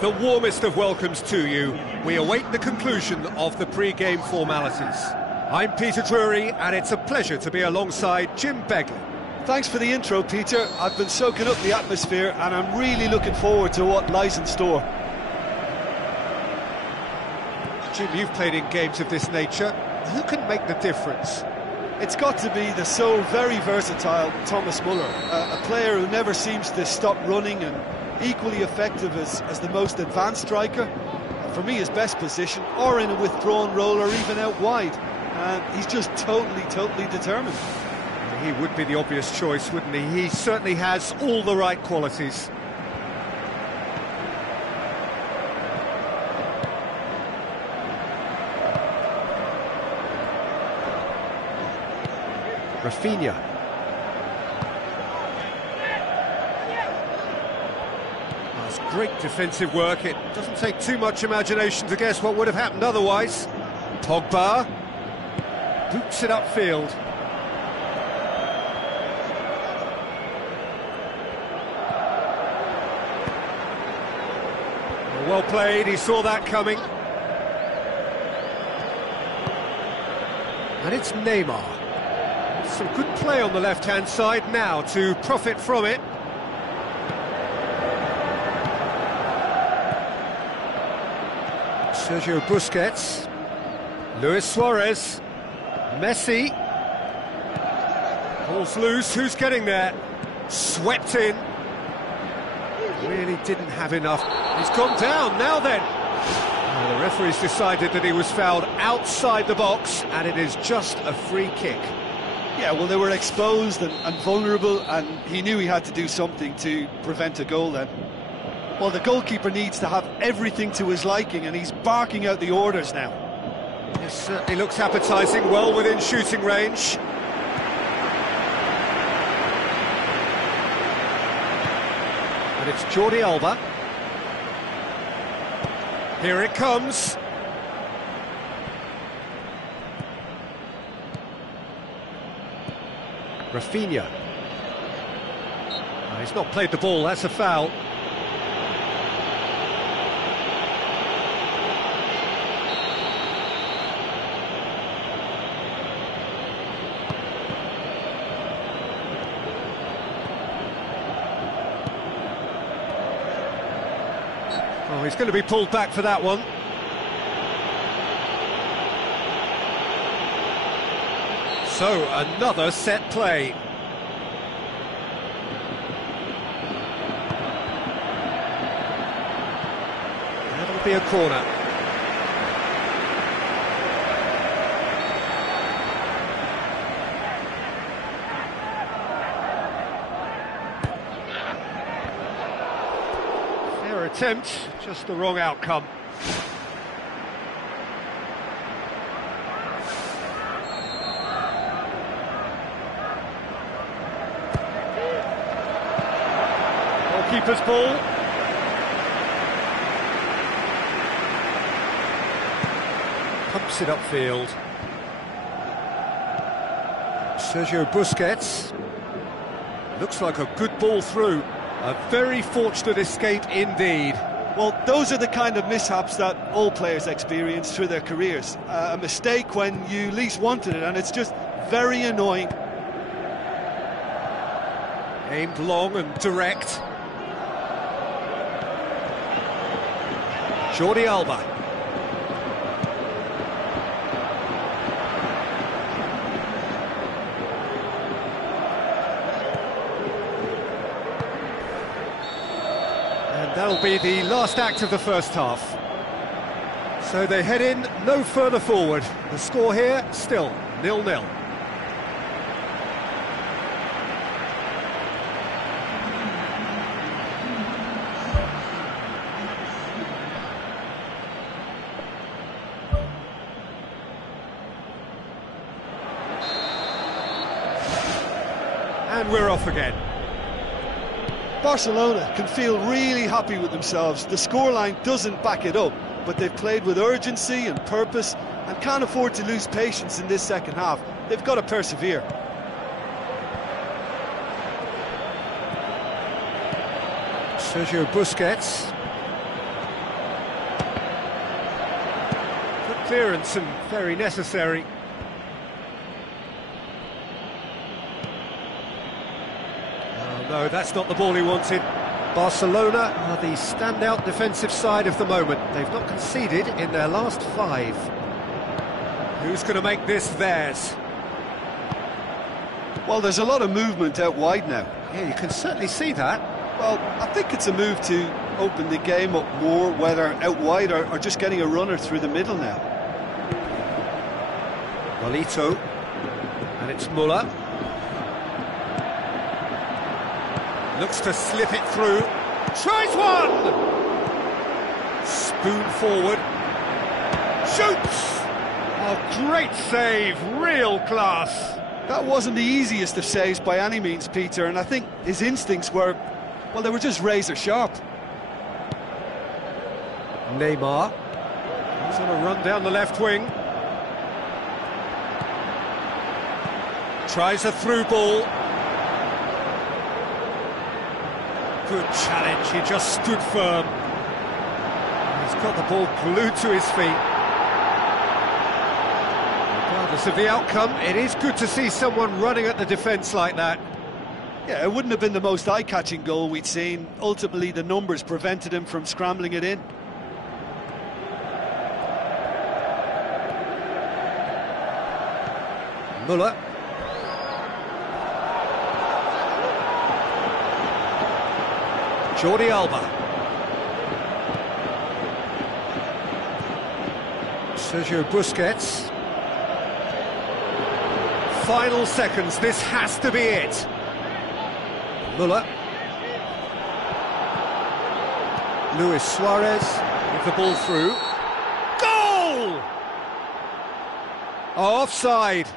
The warmest of welcomes to you. We await the conclusion of the pre-game formalities. I'm Peter Drury, and it's a pleasure to be alongside Jim Begley. Thanks for the intro, Peter. I've been soaking up the atmosphere, and I'm really looking forward to what lies in store. Jim, you've played in games of this nature. Who can make the difference? It's got to be the so very versatile Thomas Muller, a player who never seems to stop running and equally effective as the most advanced striker. For me, his best position, or in a withdrawn role, or even out wide. And he's just totally determined. He would be the obvious choice, wouldn't he? He certainly has all the right qualities. Rafinha. Great defensive work. It doesn't take too much imagination to guess what would have happened otherwise. Pogba boots it upfield. Well played, he saw that coming. And it's Neymar. Some good play on the left-hand side now to profit from it. Sergio Busquets, Luis Suarez, Messi, ball's loose, who's getting there? Swept in, really didn't have enough, he's gone down, now then. Well, the referee's decided that he was fouled outside the box, and it is just a free kick. Yeah, well, they were exposed and vulnerable, and he knew he had to do something to prevent a goal then. Well, the goalkeeper needs to have everything to his liking, and he's barking out the orders now. This certainly looks appetising, well within shooting range. And it's Jordi Alba. Here it comes. Rafinha. Oh, he's not played the ball, that's a foul. Oh, he's going to be pulled back for that one. So, another set play. That'll be a corner. Attempt, just the wrong outcome. Goalkeeper's ball. Pumps it upfield. Sergio Busquets. Looks like a good ball through. A very fortunate escape indeed. Well, those are the kind of mishaps that all players experience through their careers. A mistake when you least wanted it, and it's just very annoying. Aimed long and direct. Jordi Alba. That'll be the last act of the first half. So they head in no further forward. The score here, still 0-0. And we're off again. Barcelona can feel really happy with themselves. The scoreline doesn't back it up, but they've played with urgency and purpose and can't afford to lose patience in this second half. They've got to persevere. Sergio Busquets. Good clearance and very necessary. Oh no, that's not the ball he wanted. Barcelona are the standout defensive side of the moment. They've not conceded in their last 5. Who's going to make this theirs? Well, there's a lot of movement out wide now. Yeah, you can certainly see that. Well, I think it's a move to open the game up more, whether out wide or just getting a runner through the middle now. Walito, and it's Muller. Looks to slip it through. Tries one! Spoon forward. Shoots! Oh, great save, real class. That wasn't the easiest of saves by any means, Peter, and I think his instincts were, well, they were just razor sharp. Neymar. He's on a run down the left wing. Tries a through ball. Good challenge, he just stood firm. He's got the ball glued to his feet. Regardless of the outcome, it is good to see someone running at the defence like that. Yeah, it wouldn't have been the most eye-catching goal we'd seen. Ultimately, the numbers prevented him from scrambling it in. Muller. Jordi Alba. Sergio Busquets. Final seconds, this has to be it. Muller. Luis Suarez with the ball through. Goal! Offside.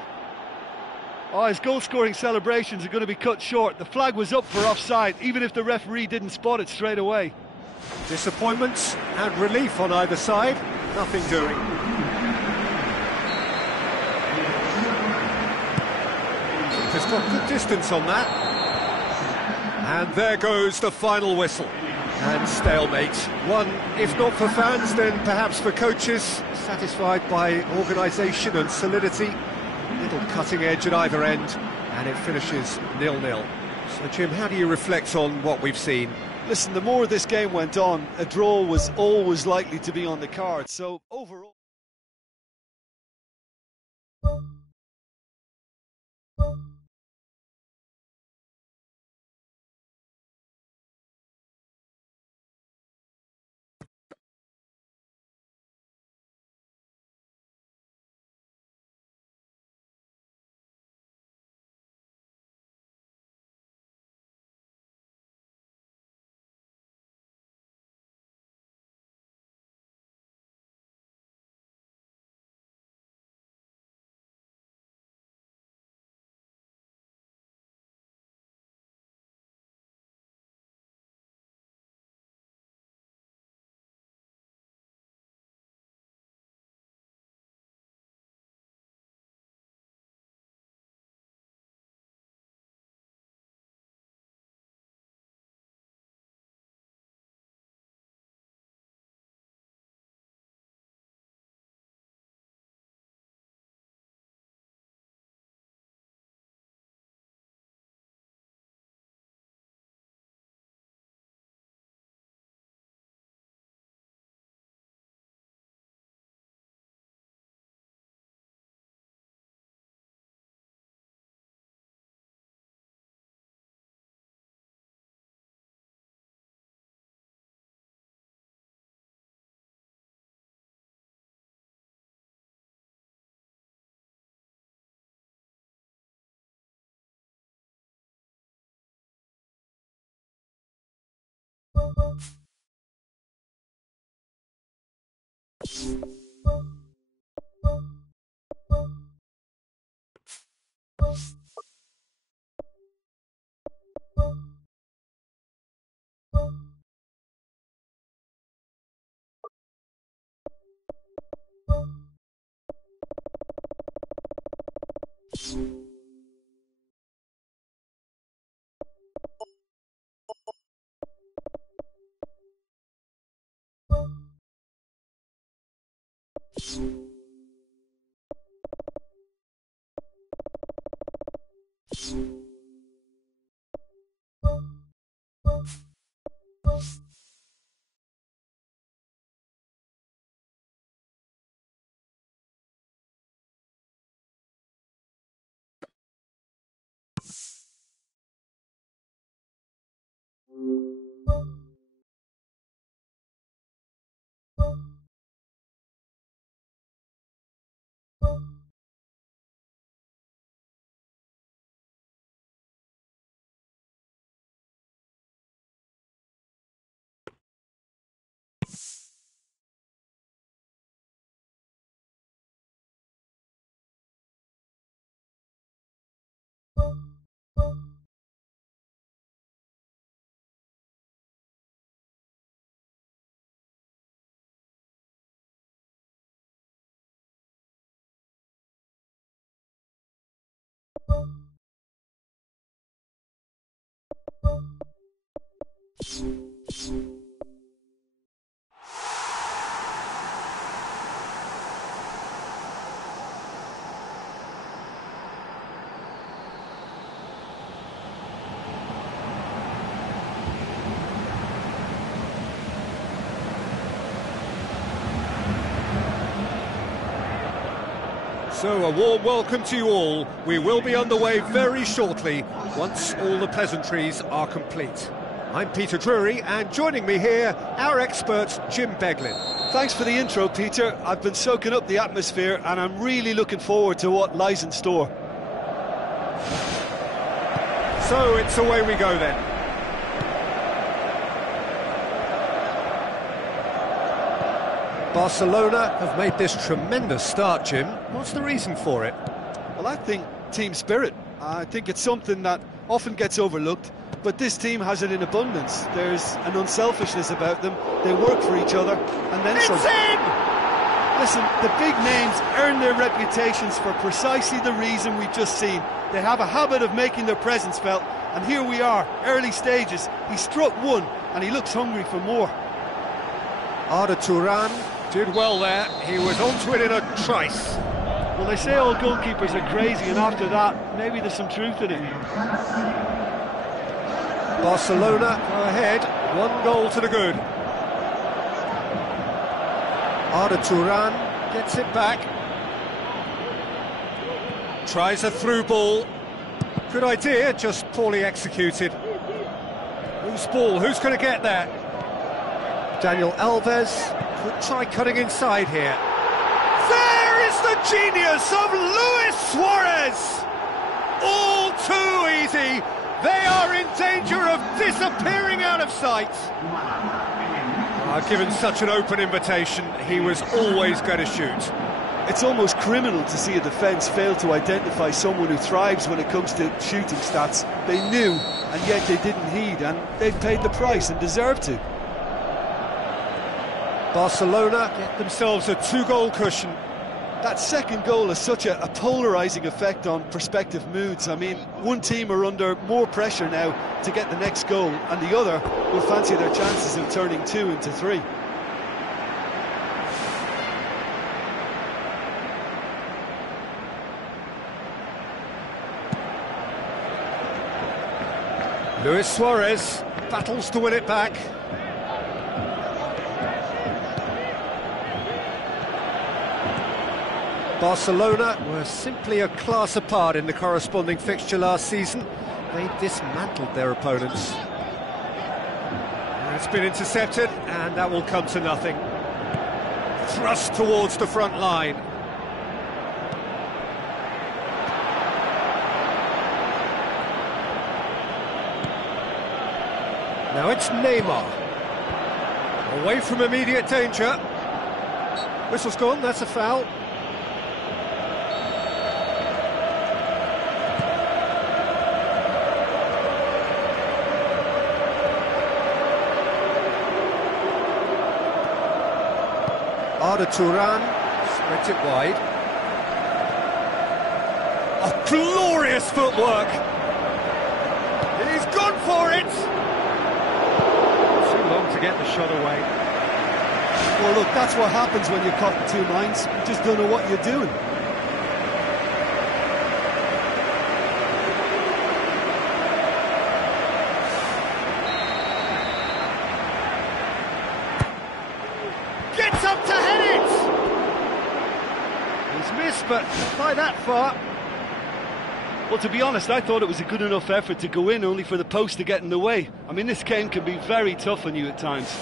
Oh, his goal-scoring celebrations are going to be cut short. The flag was up for offside, even if the referee didn't spot it straight away. Disappointment and relief on either side. Nothing doing. He's got good distance on that. And there goes the final whistle. And stalemate. One, if not for fans, then perhaps for coaches, satisfied by organisation and solidity. Little cutting edge at either end, and it finishes 0-0. So, Jim, how do you reflect on what we've seen? Listen, the more this game went on, a draw was always likely to be on the card. So, overall... So, a warm welcome to you all. We will be underway very shortly, once all the pleasantries are complete. I'm Peter Drury, and joining me here, our expert, Jim Beglin. Thanks for the intro, Peter. I've been soaking up the atmosphere, and I'm really looking forward to what lies in store. So, it's away we go then. Barcelona have made this tremendous start, Jim. What's the reason for it? Well, I think team spirit. I think it's something that often gets overlooked, but this team has it in abundance. There's an unselfishness about them. They work for each other, and then some. It's in! Listen, the big names earn their reputations for precisely the reason we've just seen. They have a habit of making their presence felt, and here we are, early stages. He struck one, and he looks hungry for more. Arda Turan did well there. He was onto it in a trice. Well, they say all goalkeepers are crazy, and after that, maybe there's some truth in it. Barcelona go ahead, 1 goal to the good. Arda Turan gets it back. Tries a through ball. Good idea, just poorly executed. Loose ball, who's going to get that? Daniel Alves could try cutting inside here. There is the genius of Luis Suarez! All too easy. They are in danger of disappearing out of sight. Given such an open invitation, he was always going to shoot. It's almost criminal to see a defence fail to identify someone who thrives when it comes to shooting stats. They knew, and yet they didn't heed, and they've paid the price and deserve to. Barcelona get themselves a 2-goal cushion. That second goal has such a polarising effect on prospective moods. I mean, one team are under more pressure now to get the next goal, and the other will fancy their chances of turning 2 into 3. Luis Suarez battles to win it back. Barcelona were simply a class apart in the corresponding fixture last season. They dismantled their opponents. It's been intercepted, and that will come to nothing. Thrust towards the front line. Now it's Neymar. Away from immediate danger. Whistle's gone, that's a foul. Arda Turan Spreads it wide. Oh, glorious footwork! He's gone for it! Too long to get the shot away. Well, look, that's what happens when you're caught in two minds. You just don't know what you're doing. Gets up to head it! He's missed, but not by that far. Well, to be honest, I thought it was a good enough effort to go in, only for the post to get in the way. I mean, this game can be very tough on you at times.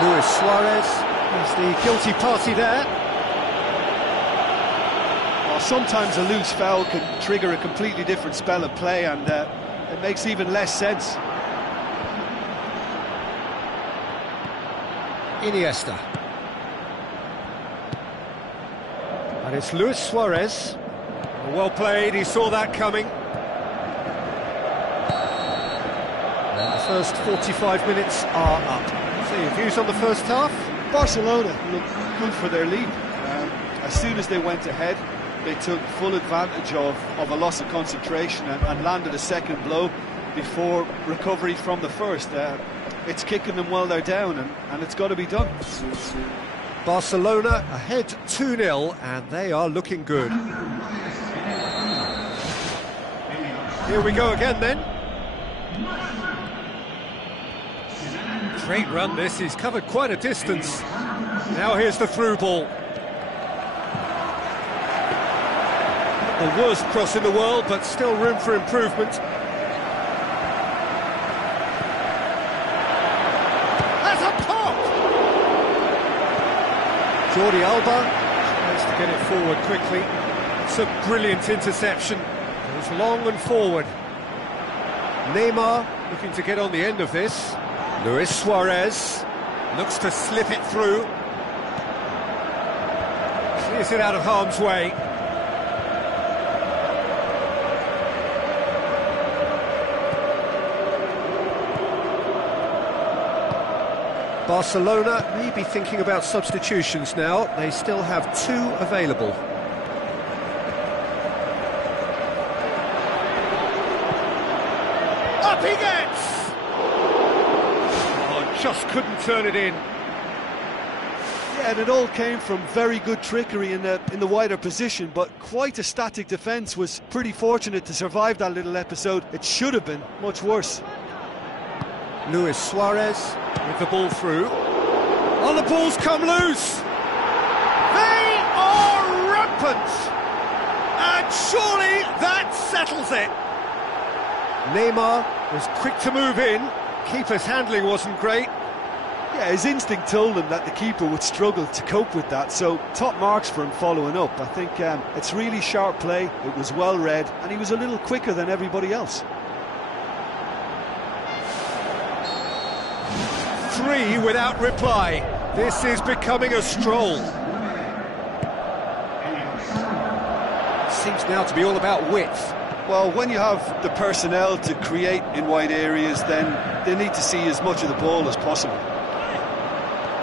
Luis Suarez is the guilty party there. Well, sometimes a loose foul can trigger a completely different spell of play, and it makes even less sense. Iniesta. And it's Luis Suarez. Well played, he saw that coming. And the first 45 minutes are up. So your views on the first half? Barcelona looked good for their lead. As soon as they went ahead, they took full advantage of a loss of concentration and landed a second blow before recovery from the first. It's kicking them while they're down, and it's got to be done. Barcelona ahead 2-0, and they are looking good. Here we go again then. Great run this, he's covered quite a distance. Now here's the through ball. The worst cross in the world, but still room for improvement. That's a pop! Jordi Alba tries to get it forward quickly. It's a brilliant interception. It was long and forward. Neymar looking to get on the end of this. Luis Suarez looks to slip it through. Clears it out of harm's way. Barcelona may be thinking about substitutions now. They still have 2 available. Up he gets! Oh, just couldn't turn it in. Yeah, and it all came from very good trickery in the wider position, but quite a static defence. Was pretty fortunate to survive that little episode. It should have been much worse. Luis Suarez with the ball through. Oh, the ball's come loose! They are rampant! And surely that settles it! Neymar was quick to move in. Keeper's handling wasn't great. Yeah, his instinct told him that the keeper would struggle to cope with that, so top marks for him following up. I think it's really sharp play, it was well read, and he was a little quicker than everybody else. 3 without reply. This is becoming a stroll. Seems now to be all about width. Well, when you have the personnel to create in wide areas, then they need to see as much of the ball as possible.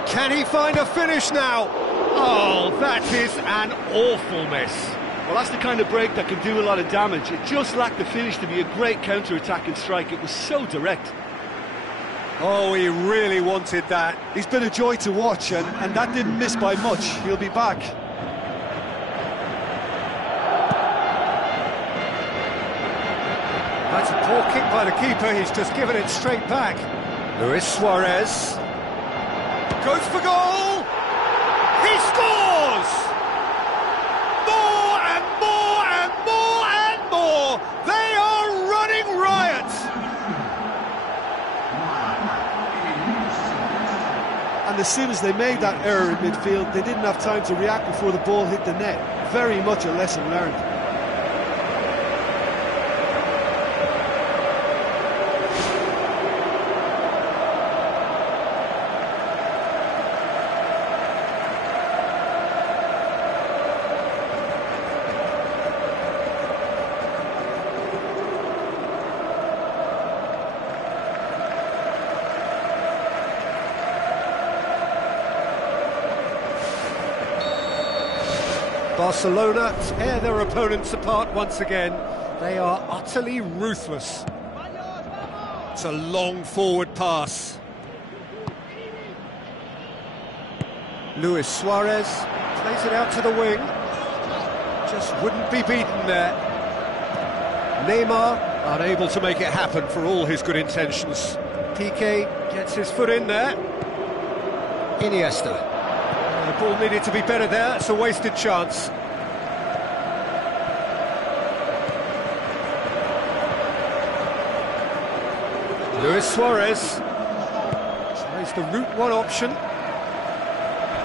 Can he find a finish now? Oh, that is an awful miss. Well, that's the kind of break that can do a lot of damage. It just lacked the finish to be a great counter-attacking strike. It was so direct. Oh, he really wanted that. He's been a joy to watch, and that didn't miss by much. He'll be back. That's a poor kick by the keeper. He's just given it straight back. Luis Suarez goes for goal. He scores! More and more and more and more. They are running riot. And as soon as they made that error in midfield, they didn't have time to react before the ball hit the net. Very much a lesson learned. Barcelona tear their opponents apart once again. They are utterly ruthless. It's a long forward pass. Luis Suarez plays it out to the wing. Just wouldn't be beaten there. Neymar unable to make it happen for all his good intentions. Piqué gets his foot in there. Iniesta. The ball needed to be better there. It's a wasted chance. Luis Suarez tries the route one option.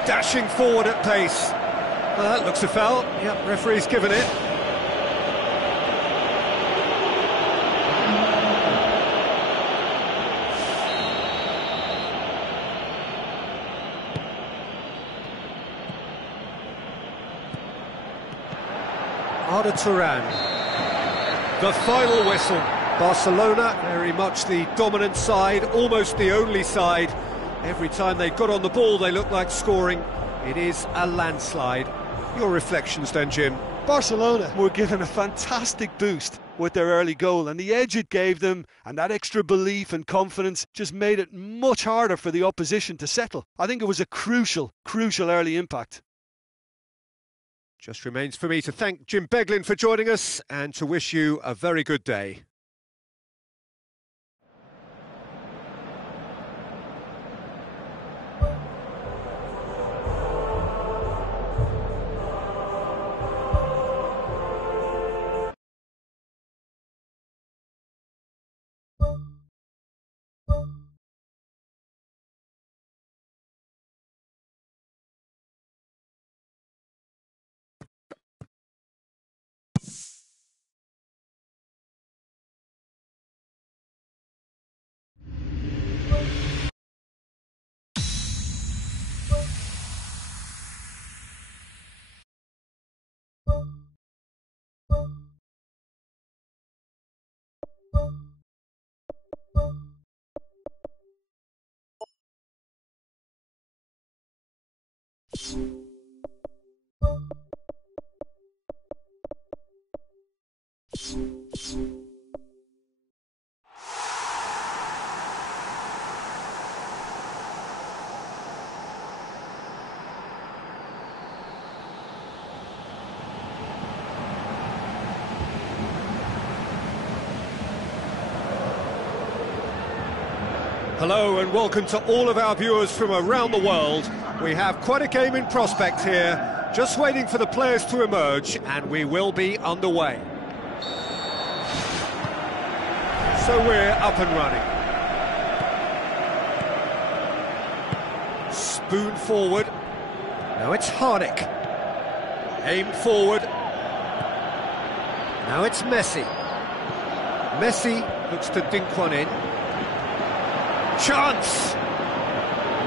Dashing forward at pace. Well, that looks a foul. Yep, referee's given it. Arda Turan. The final whistle. Barcelona, very much the dominant side, almost the only side. Every time they got on the ball, they looked like scoring. It is a landslide. Your reflections then, Jim? Barcelona were given a fantastic boost with their early goal, and the edge it gave them and that extra belief and confidence just made it much harder for the opposition to settle. I think it was a crucial early impact. Just remains for me to thank Jim Beglin for joining us and to wish you a very good day. Hello and welcome to all of our viewers from around the world. We have quite a game in prospect here, just waiting for the players to emerge, and we will be underway. So we're up and running. Spoon forward. Now it's Harnik. Aim forward. Now it's Messi. Messi looks to dink one in. Chance!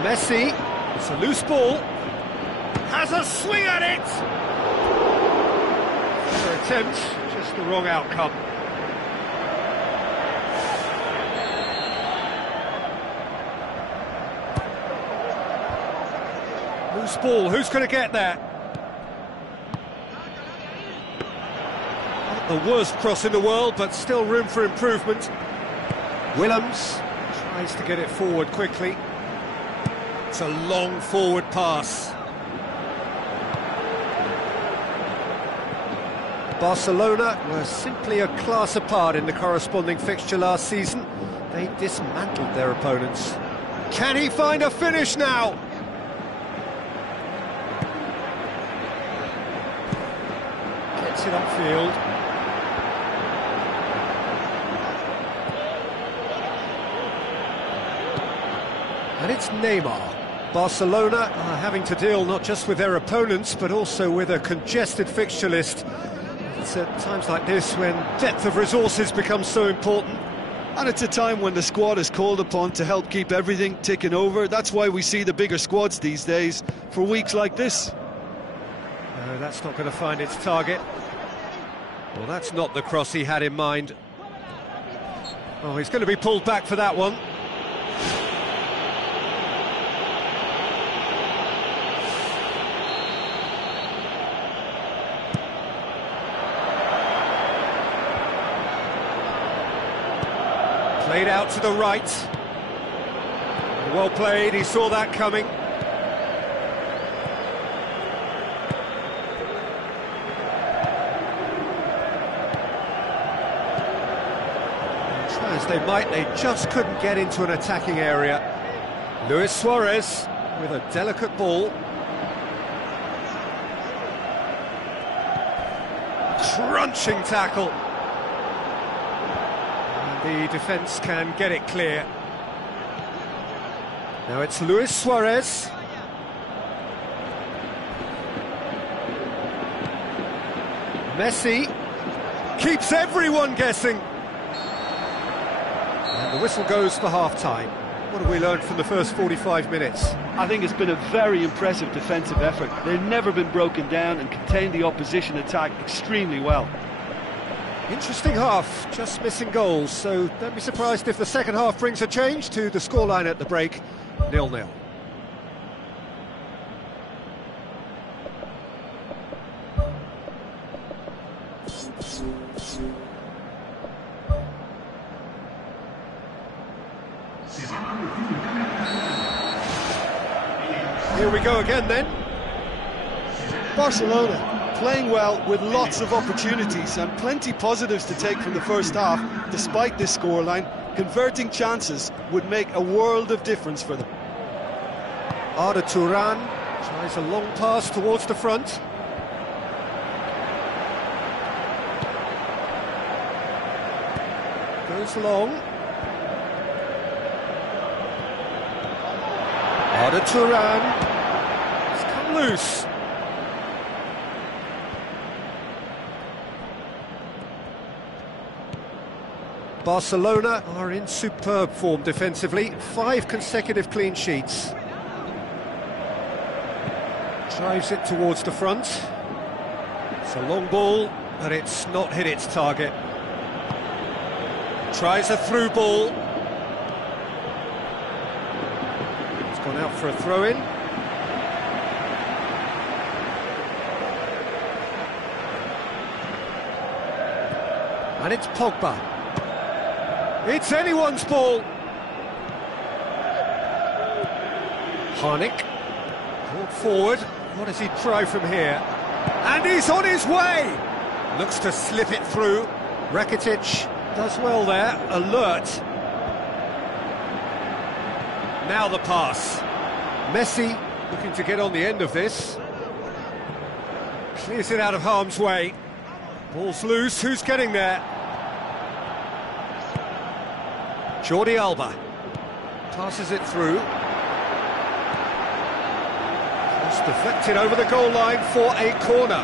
Messi, it's a loose ball, has a swing at it! Fair attempt, just the wrong outcome. Loose ball, who's going to get there? Not the worst cross in the world, but still room for improvement. Willems tries to get it forward quickly. It's a long forward pass. Barcelona were simply a class apart in the corresponding fixture last season. They dismantled their opponents. Can he find a finish now? Gets it upfield. And it's Neymar. Barcelona are having to deal not just with their opponents, but also with a congested fixture list. It's at times like this when depth of resources becomes so important. And it's a time when the squad is called upon to help keep everything ticking over. That's why we see the bigger squads these days for weeks like this. No, that's not going to find its target. Well, that's not the cross he had in mind. Oh, he's going to be pulled back for that one. Played out to the right. Well played, he saw that coming. Try as they might, they just couldn't get into an attacking area. Luis Suarez with a delicate ball. Crunching tackle. And the defence can get it clear. Now it's Luis Suarez. Messi keeps everyone guessing. And the whistle goes for half-time. What have we learned from the first 45 minutes? I think it's been a very impressive defensive effort. They've never been broken down and contained the opposition attack extremely well. Interesting half, just missing goals, so don't be surprised if the second half brings a change to the scoreline at the break, 0-0. Here we go again then. Barcelona playing well with lots of opportunities and plenty positives to take from the first half. Despite this scoreline, converting chances would make a world of difference for them. Arda Turan tries a long pass towards the front. Goes long. Arda Turan. It's come loose. Barcelona are in superb form defensively, 5 consecutive clean sheets. Drives it towards the front. It's a long ball, but it's not hit its target. Tries a through ball. It's gone out for a throw-in. And it's Pogba. It's anyone's ball. Harnik, brought forward. What does he try from here? And he's on his way! Looks to slip it through. Rakitic does well there, alert. Now the pass. Messi looking to get on the end of this. Clears it out of harm's way. Ball's loose, who's getting there? Jordi Alba passes it through. It's deflected over the goal line for a corner.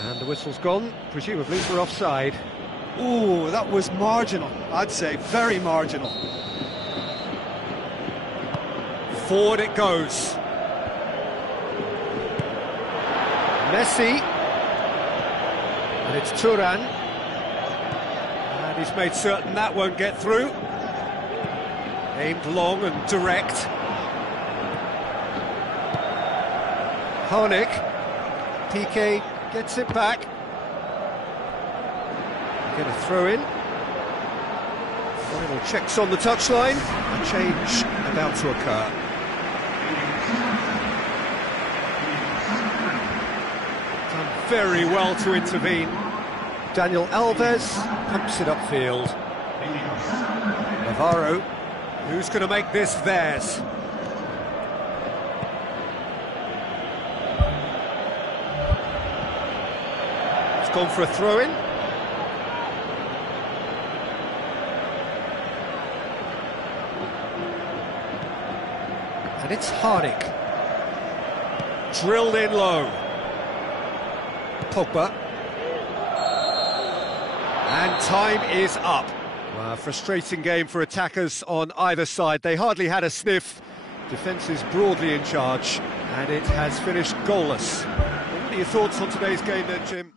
And the whistle's gone, presumably for offside. Ooh, that was marginal, I'd say, very marginal. Forward it goes. Messi. And it's Turan. And he's made certain that won't get through. Aimed long and direct. Harnik. PK gets it back. Get a throw in. Final checks on the touchline. A change about to occur. Done very well to intervene. Daniel Alves pumps it upfield. Navarro, who's going to make this theirs? It's gone for a throw-in. And it's Harnik. Drilled in low. Pogba. And time is up. Well, a frustrating game for attackers on either side. They hardly had a sniff. Defence is broadly in charge, and it has finished goalless. What are your thoughts on today's game then, Jim?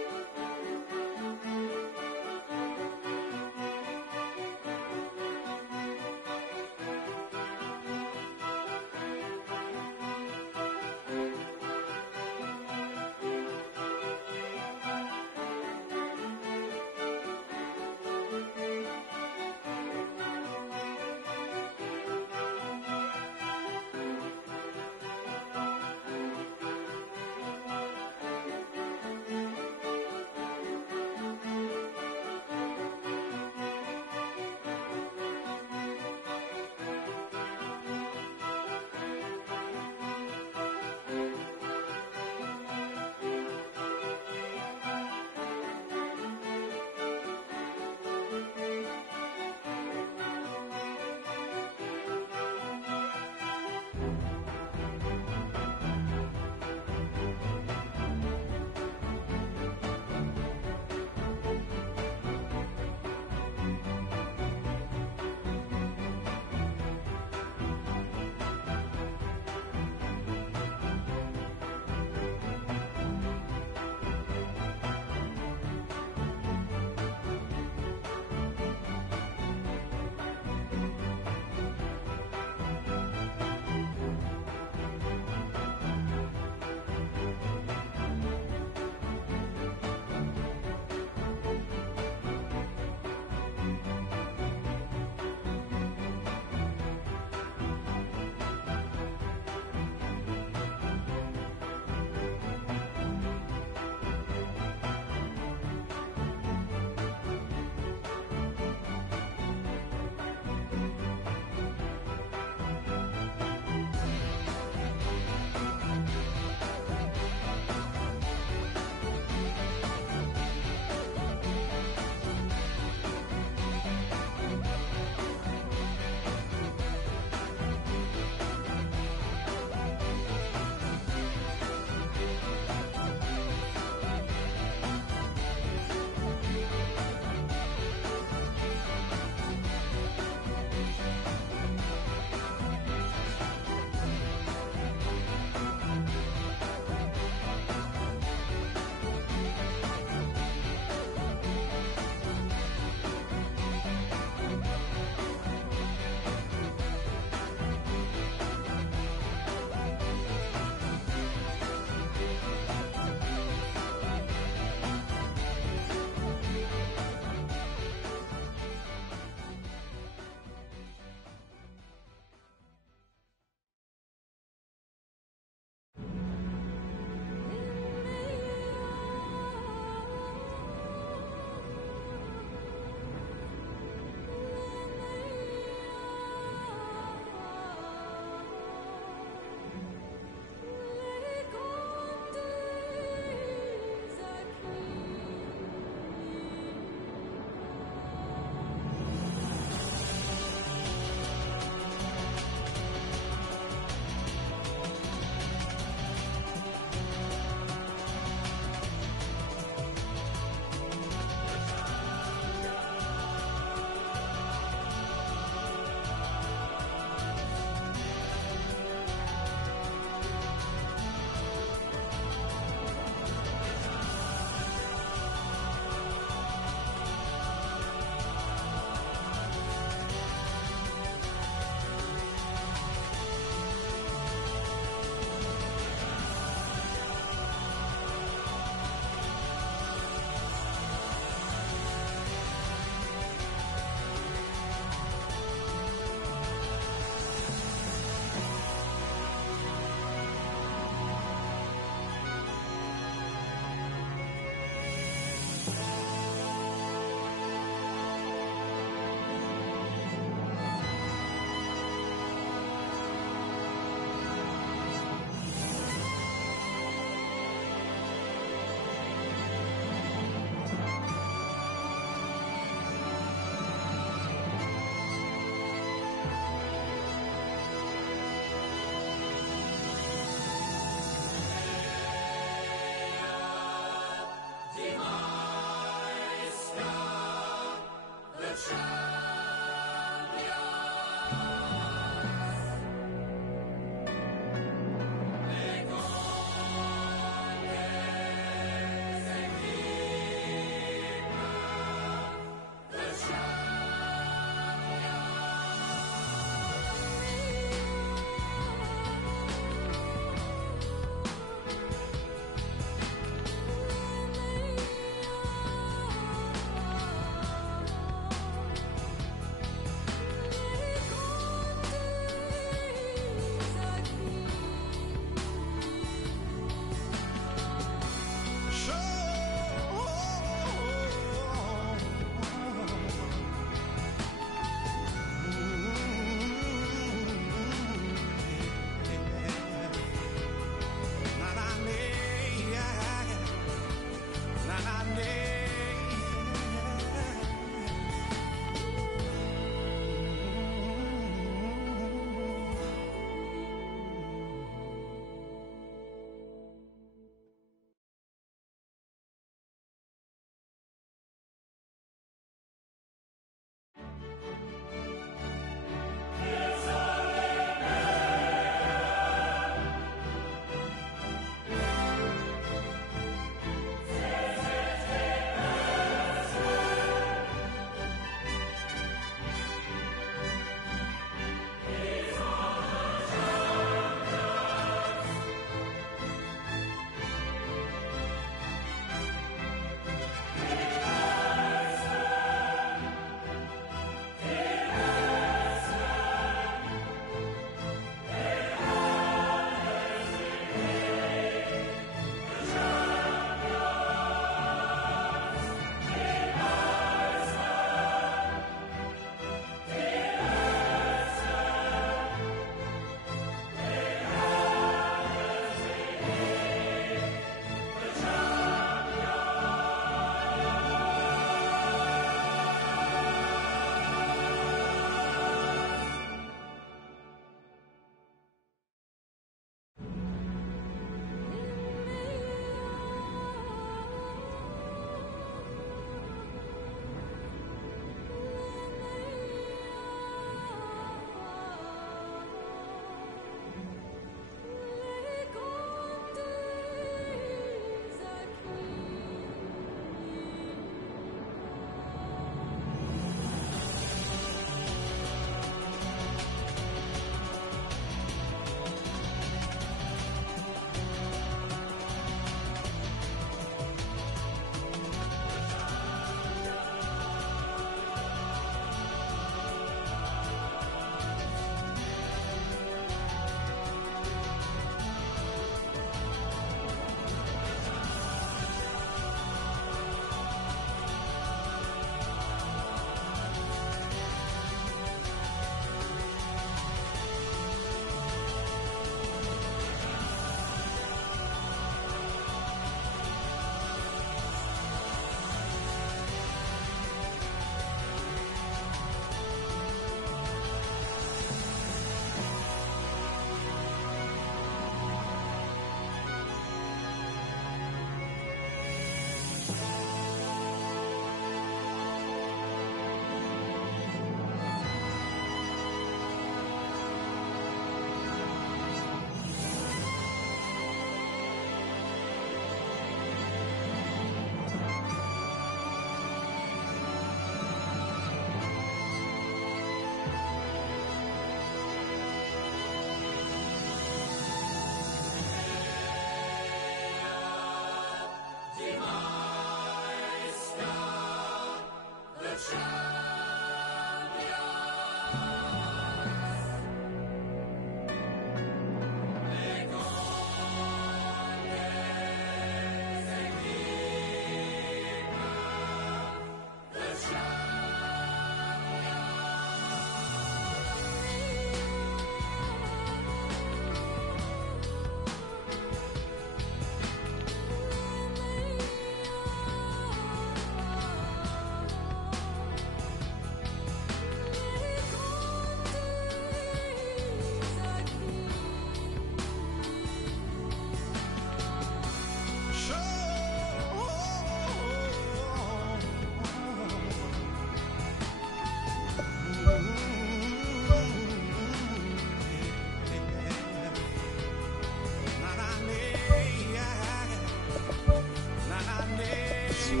Hello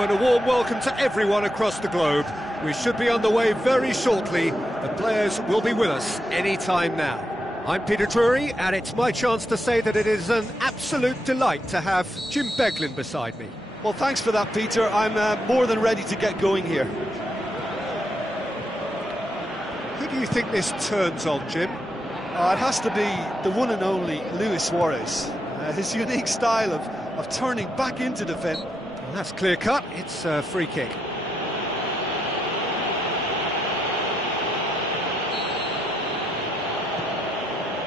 and a warm welcome to everyone across the globe. We should be on the way very shortly. The players will be with us any time now. I'm Peter Drury, and it's my chance to say that it is an absolute delight to have Jim Beglin beside me. Well, thanks for that, Peter. I'm more than ready to get going here. Who do you think this turns on, Jim? It has to be the one and only Luis Suarez. His unique style of turning back into defence. Well, that's clear-cut. It's a free kick.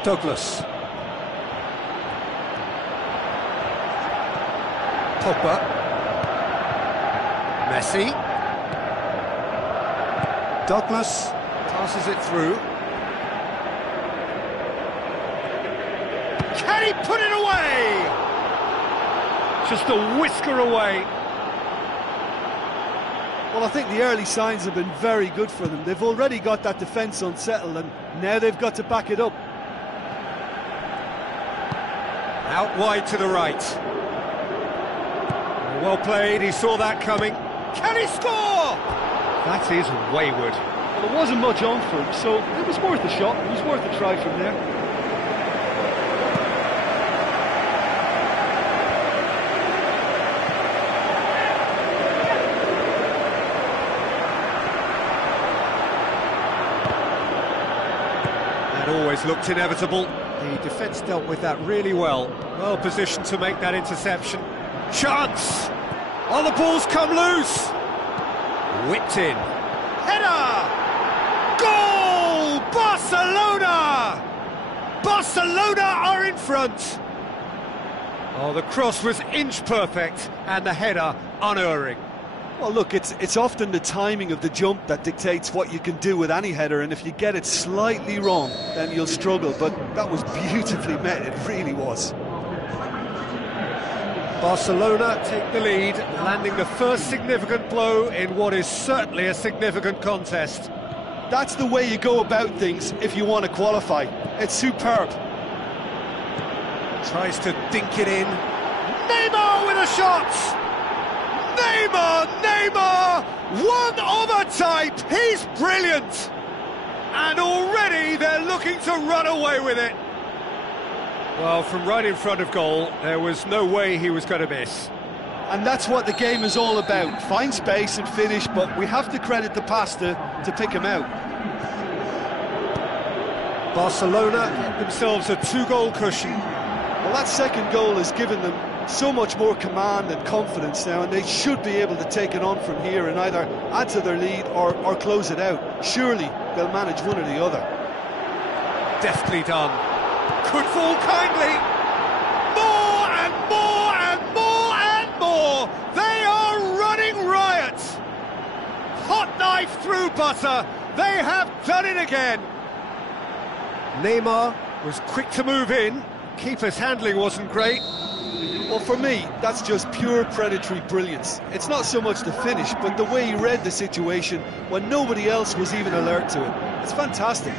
Douglas. Pogba. Messi. Douglas passes it through. Can he put it away? Just a whisker away. Well, I think the early signs have been very good for them. They've already got that defence unsettled, and now they've got to back it up. Out wide to the right. Well played, he saw that coming. Can he score? That is wayward. Well, there wasn't much on for him, so it was worth a shot. It was worth a try from there. Always looked inevitable. The defence dealt with that really well. Well positioned to make that interception. Chance! Oh, the ball's come loose! Whipped in. Header! Goal! Barcelona! Barcelona are in front! Oh, the cross was inch perfect and the header unerring. Well, look, it's often the timing of the jump that dictates what you can do with any header, and if you get it slightly wrong, then you'll struggle, but that was beautifully met, it really was. Barcelona take the lead, landing the first significant blow in what is certainly a significant contest. That's the way you go about things if you want to qualify. It's superb. Tries to dink it in. Neymar with a shot! Neymar, one of a type, he's brilliant! And already they're looking to run away with it. Well, from right in front of goal, there was no way he was going to miss. And that's what the game is all about, find space and finish, but we have to credit the pass to pick him out. Barcelona get themselves a 2-goal cushion. Well, that second goal has given them so much more command and confidence now, and they should be able to take it on from here and either add to their lead or close it out. Surely they'll manage one or the other. Deftly done. Could fall kindly. More and more and more and more. They are running riot. Hot knife through butter. They have done it again. Neymar was quick to move in. Keeper's handling wasn't great. Well, for me, that's just pure predatory brilliance. It's not so much the finish, but the way he read the situation when nobody else was even alert to it. It's fantastic.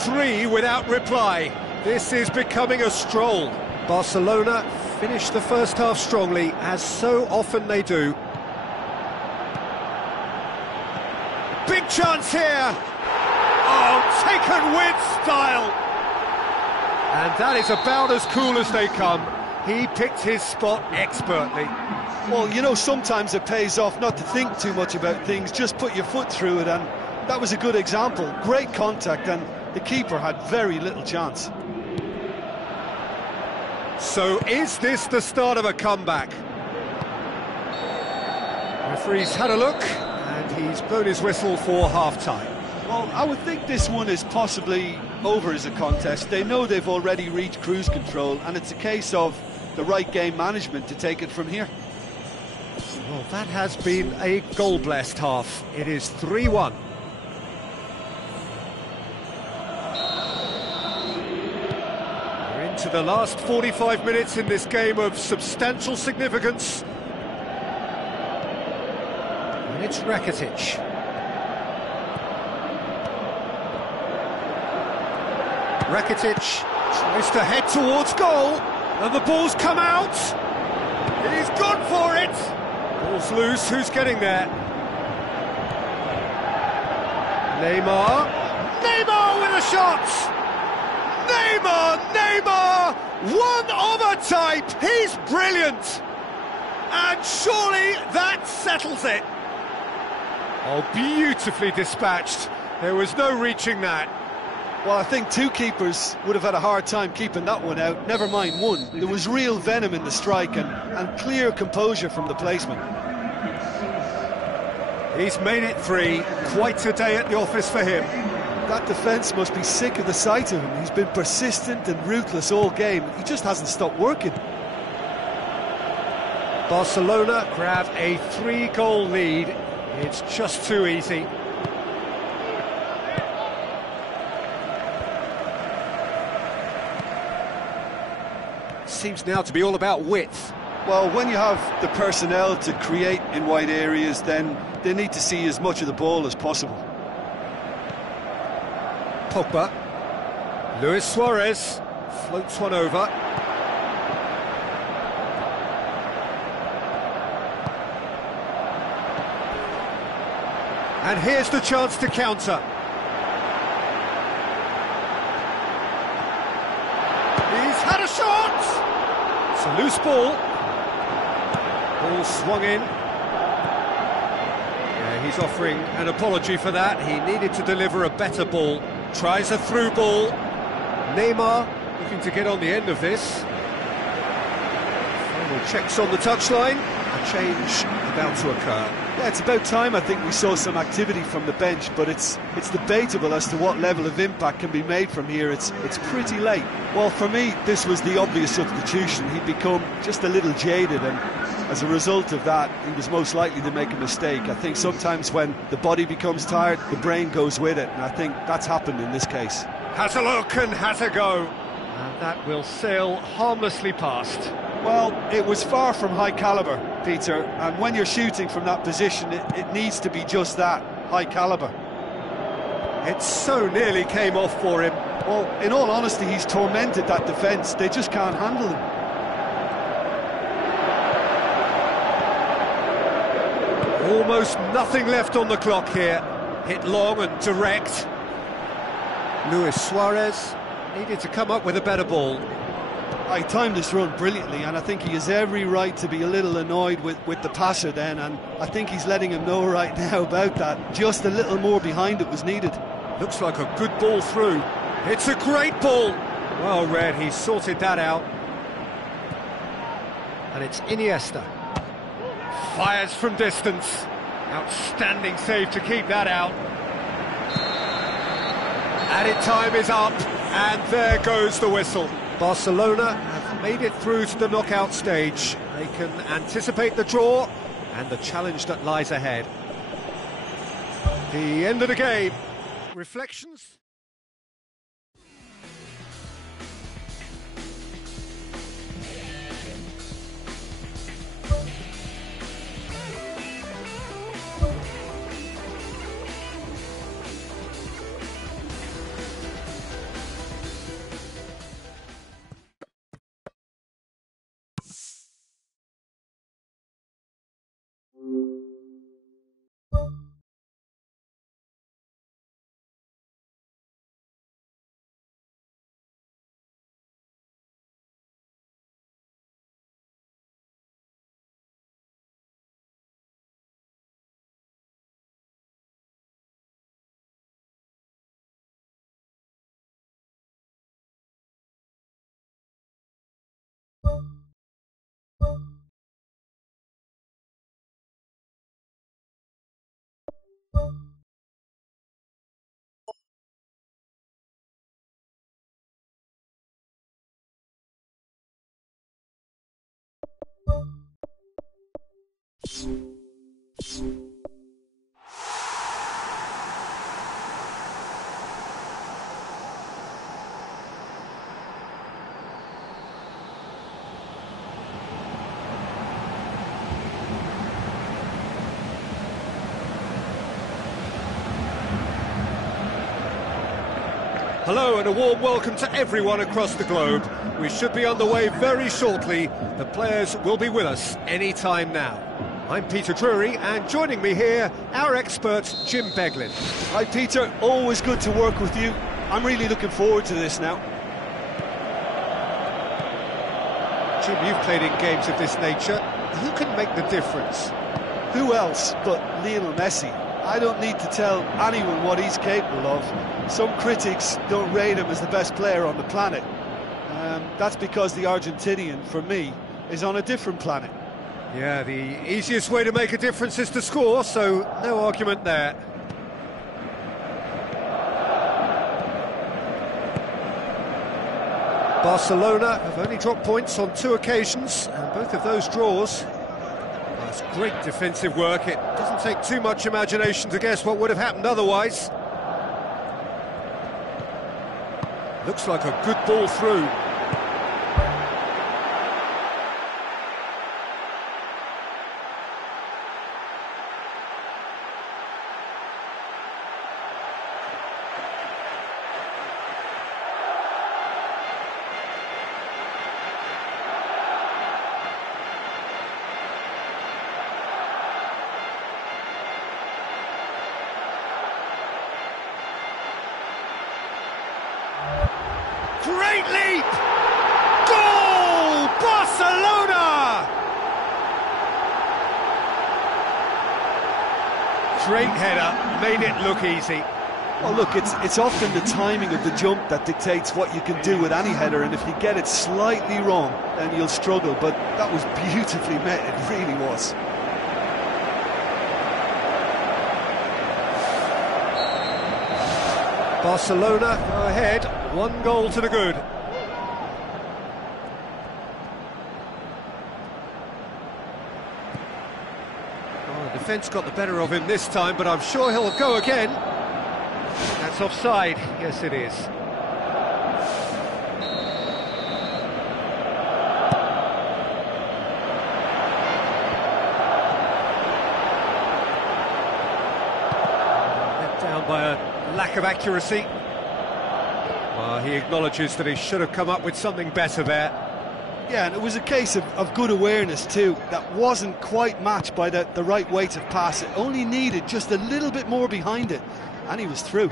3 without reply. This is becoming a stroll. Barcelona finished the first half strongly, as so often they do. Big chance here. Oh, taken with style. And that is about as cool as they come. He picked his spot expertly. Well, you know, sometimes it pays off not to think too much about things, just put your foot through it, and that was a good example. Great contact, and the keeper had very little chance. So is this the start of a comeback? Referee's had a look, and he's blown his whistle for half-time. Well, I would think this one is possibly over as a contest. They know they've already reached cruise control, and it's a case of the right game management to take it from here. Well, that has been a goal-blessed half. It is 3-1. into the last 45 minutes in this game of substantial significance. And it's Rakitic. Rakitic tries to head towards goal, and the ball's come out. He's gone for it. Ball's loose, who's getting there? Neymar with a shot! Neymar! One of a type! He's brilliant! And surely that settles it. Oh, beautifully dispatched. There was no reaching that. Well, I think two keepers would have had a hard time keeping that one out, never mind one. There was real venom in the strike and clear composure from the placement. He's made it 3, quite a day at the office for him. That defence must be sick of the sight of him. He's been persistent and ruthless all game. He just hasn't stopped working. Barcelona grab a 3-goal lead. It's just too easy. Seems now to be all about width. Well, when you have the personnel to create in wide areas, then they need to see as much of the ball as possible. Pogba. Luis Suarez floats one over. And here's the chance to counter. He's had a shot! It's a loose ball. Ball swung in. Yeah, he's offering an apology for that. He needed to deliver a better ball. Tries a through ball. Neymar looking to get on the end of this. Final checks on the touchline. A change about to occur. Yeah, it's about time I think we saw some activity from the bench, but it's debatable as to what level of impact can be made from here. It's pretty late. Well, for me, this was the obvious substitution. He'd become just a little jaded, and as a result of that, he was most likely to make a mistake. I think sometimes when the body becomes tired, the brain goes with it, and I think that's happened in this case. Has a look and has a go. And that will sail harmlessly past. Well, it was far from high calibre, Peter, and when you're shooting from that position, it needs to be just that, high calibre. It so nearly came off for him. Well, in all honesty, he's tormented that defence. They just can't handle him. Almost nothing left on the clock here. Hit long and direct. Luis Suarez needed to come up with a better ball. He timed this run brilliantly, and I think he has every right to be a little annoyed with the passer then, and I think he's letting him know right now about that. Just a little more behind it was needed. Looks like a good ball through. It's a great ball. Well read, he sorted that out. And it's Iniesta. Fires from distance. Outstanding save to keep that out. Added time is up, and there goes the whistle. Barcelona have made it through to the knockout stage. They can anticipate the draw and the challenge that lies ahead. The end of the game. Reflections? Hello and a warm welcome to everyone across the globe. We should be underway very shortly. The players will be with us any time now. I'm Peter Drury, and joining me here, our expert Jim Beglin. Hi Peter, always good to work with you. I'm really looking forward to this now. Jim, you've played in games of this nature. Who can make the difference? Who else but Lionel Messi? I don't need to tell anyone what he's capable of. Some critics don't rate him as the best player on the planet. That's because the Argentinian, for me, is on a different planet. Yeah, the easiest way to make a difference is to score, so no argument there. Barcelona have only dropped points on 2 occasions, and both of those draws. That's great defensive work. It doesn't take too much imagination to guess what would have happened otherwise. Looks like a good ball through. Great leap! Goal! Barcelona! Great header, made it look easy. Well, look, it's often the timing of the jump that dictates what you can do with any header, and if you get it slightly wrong, then you'll struggle, but that was beautifully met, it really was. Barcelona go ahead, 1 goal to the good. Well, the defence got the better of him this time, but I'm sure he'll go again. That's offside, yes it is. Let down by a lack of accuracy. Well, he acknowledges that he should have come up with something better there. Yeah, and it was a case of good awareness too. That wasn't quite matched by the right weight of pass. It only needed just a little bit more behind it, and he was through.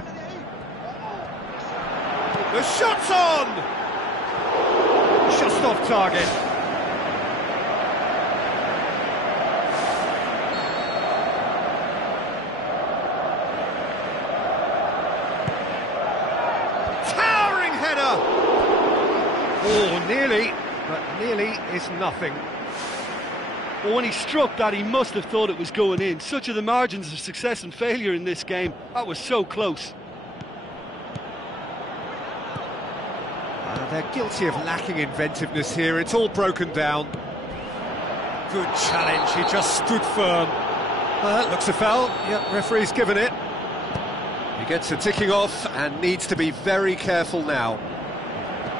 The shot's on! Just off target. Oh, nearly, but nearly is nothing. Well, when he struck that, he must have thought it was going in. Such are the margins of success and failure in this game. That was so close. They're guilty of lacking inventiveness here. It's all broken down. Good challenge. He just stood firm. That looks a foul. Yep, referee's given it. He gets a ticking off and needs to be very careful now.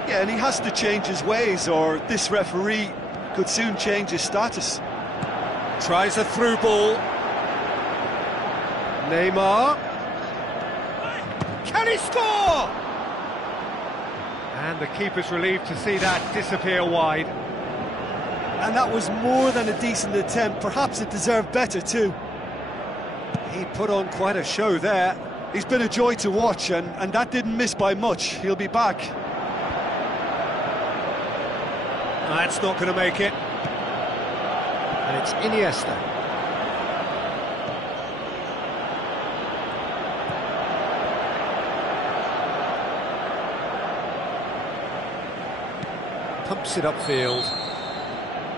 Yeah, and he has to change his ways, or this referee could soon change his status. Tries a through ball. Neymar. Can he score? And the keeper's relieved to see that disappear wide. And that was more than a decent attempt. Perhaps it deserved better too. He put on quite a show there. He's been a joy to watch, and that didn't miss by much. He'll be back. That's not going to make it. And it's Iniesta. Pumps it upfield.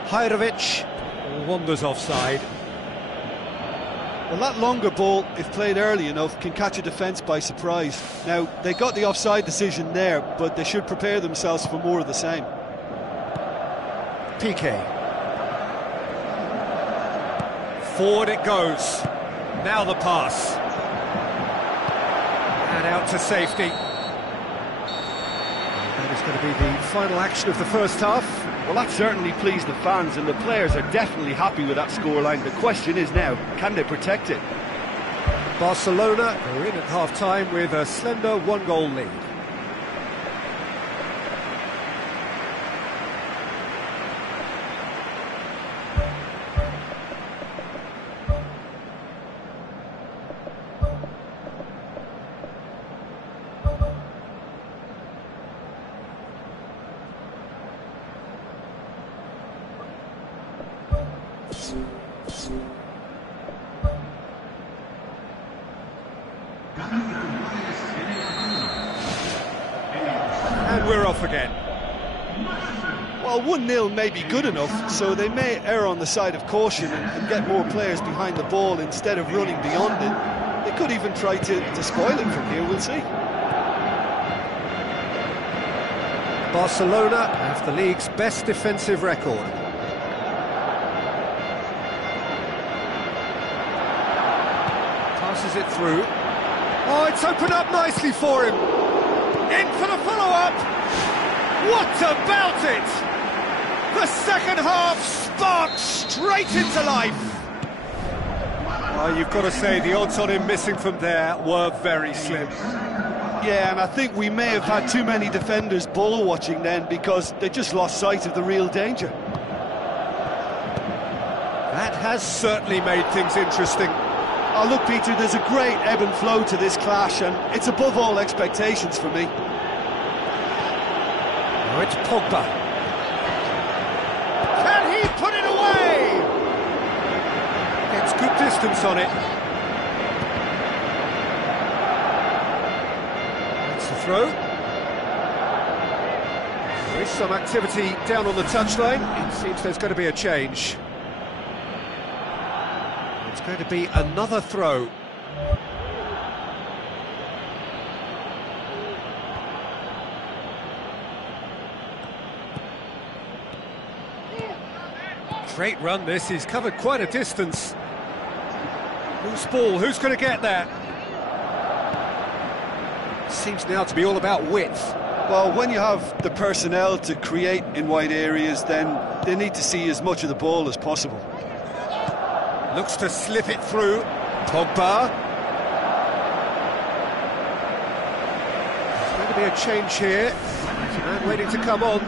Hajrovic wanders offside. Well, that longer ball, if played early enough, can catch a defence by surprise. Now, they got the offside decision there, but they should prepare themselves for more of the same. Piqué. Forward it goes. Now the pass. And out to safety. That is going to be the final action of the first half. Well, that certainly pleased the fans, and the players are definitely happy with that scoreline. The question is now, can they protect it? Barcelona are in at half-time with a slender 1-goal lead. And we're off again. Well, 1-0 may be good enough, so they may err on the side of caution and get more players behind the ball instead of running beyond it. They could even try to spoil it from here, we'll see. Barcelona have the league's best defensive record. Passes it through. Oh, it's opened up nicely for him. In for the follow-up. What about it? The second half sparks straight into life. Oh, you've got to say, the odds on him missing from there were very slim. Yeah, and I think we may have had too many defenders ball watching then because they just lost sight of the real danger. That has certainly made things interesting. Oh, look, Peter, there's a great ebb and flow to this clash, and it's above all expectations for me. Now it's Pogba. Can he put it away? Gets good distance on it. That's the throw. There is some activity down on the touchline. It seems there's going to be a change. It's going to be another throw. Great run this, he's covered quite a distance. Loose ball, who's going to get that? Seems now to be all about width. Well, when you have the personnel to create in wide areas, then they need to see as much of the ball as possible. Looks to slip it through. Pogba. There's going to be a change here. There's a man waiting to come on.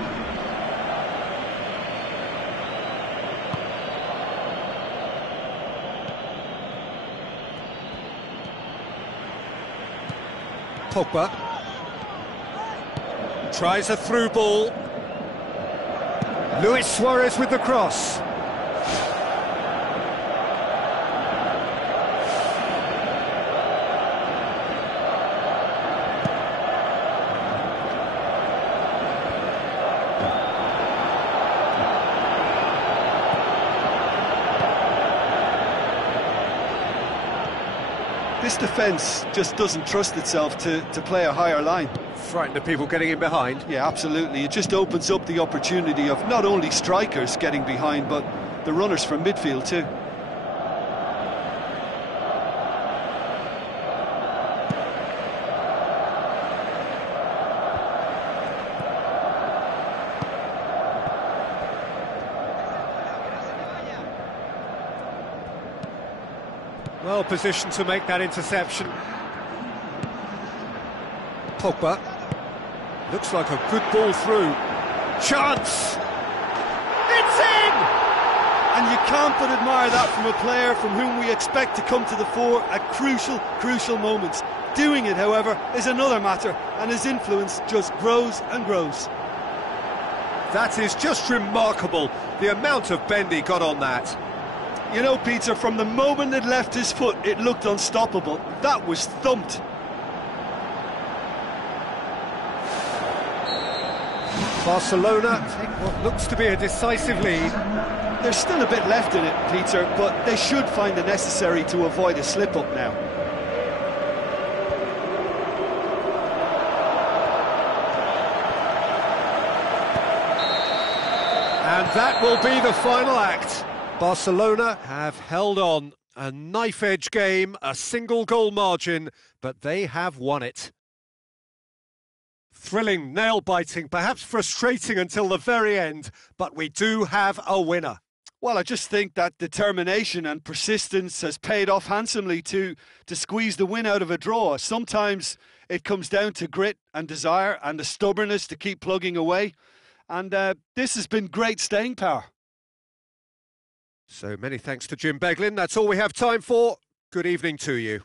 Pogba. Tries a through ball. Luis Suarez with the cross. This defence just doesn't trust itself to play a higher line. Frightened of people getting in behind. Yeah, absolutely. It just opens up the opportunity of not only strikers getting behind, but the runners from midfield too. Well positioned to make that interception. Pogba. Looks like a good ball through. Chance! It's in! And you can't but admire that from a player from whom we expect to come to the fore at crucial moments. Doing it, however, is another matter, and his influence just grows and grows. That is just remarkable, the amount of bend he got on that. You know, Peter, from the moment it left his foot, it looked unstoppable. That was thumped. Barcelona take what looks to be a decisive lead. There's still a bit left in it, Peter, but they should find the necessary to avoid a slip-up now. And that will be the final act. Barcelona have held on. A knife-edge game, a single goal margin, but they have won it. Thrilling, nail-biting, perhaps frustrating until the very end, but we do have a winner. Well, I just think that determination and persistence has paid off handsomely to squeeze the win out of a draw. Sometimes it comes down to grit and desire and the stubbornness to keep plugging away. And this has been great staying power. So many thanks to Jim Beglin. That's all we have time for. Good evening to you.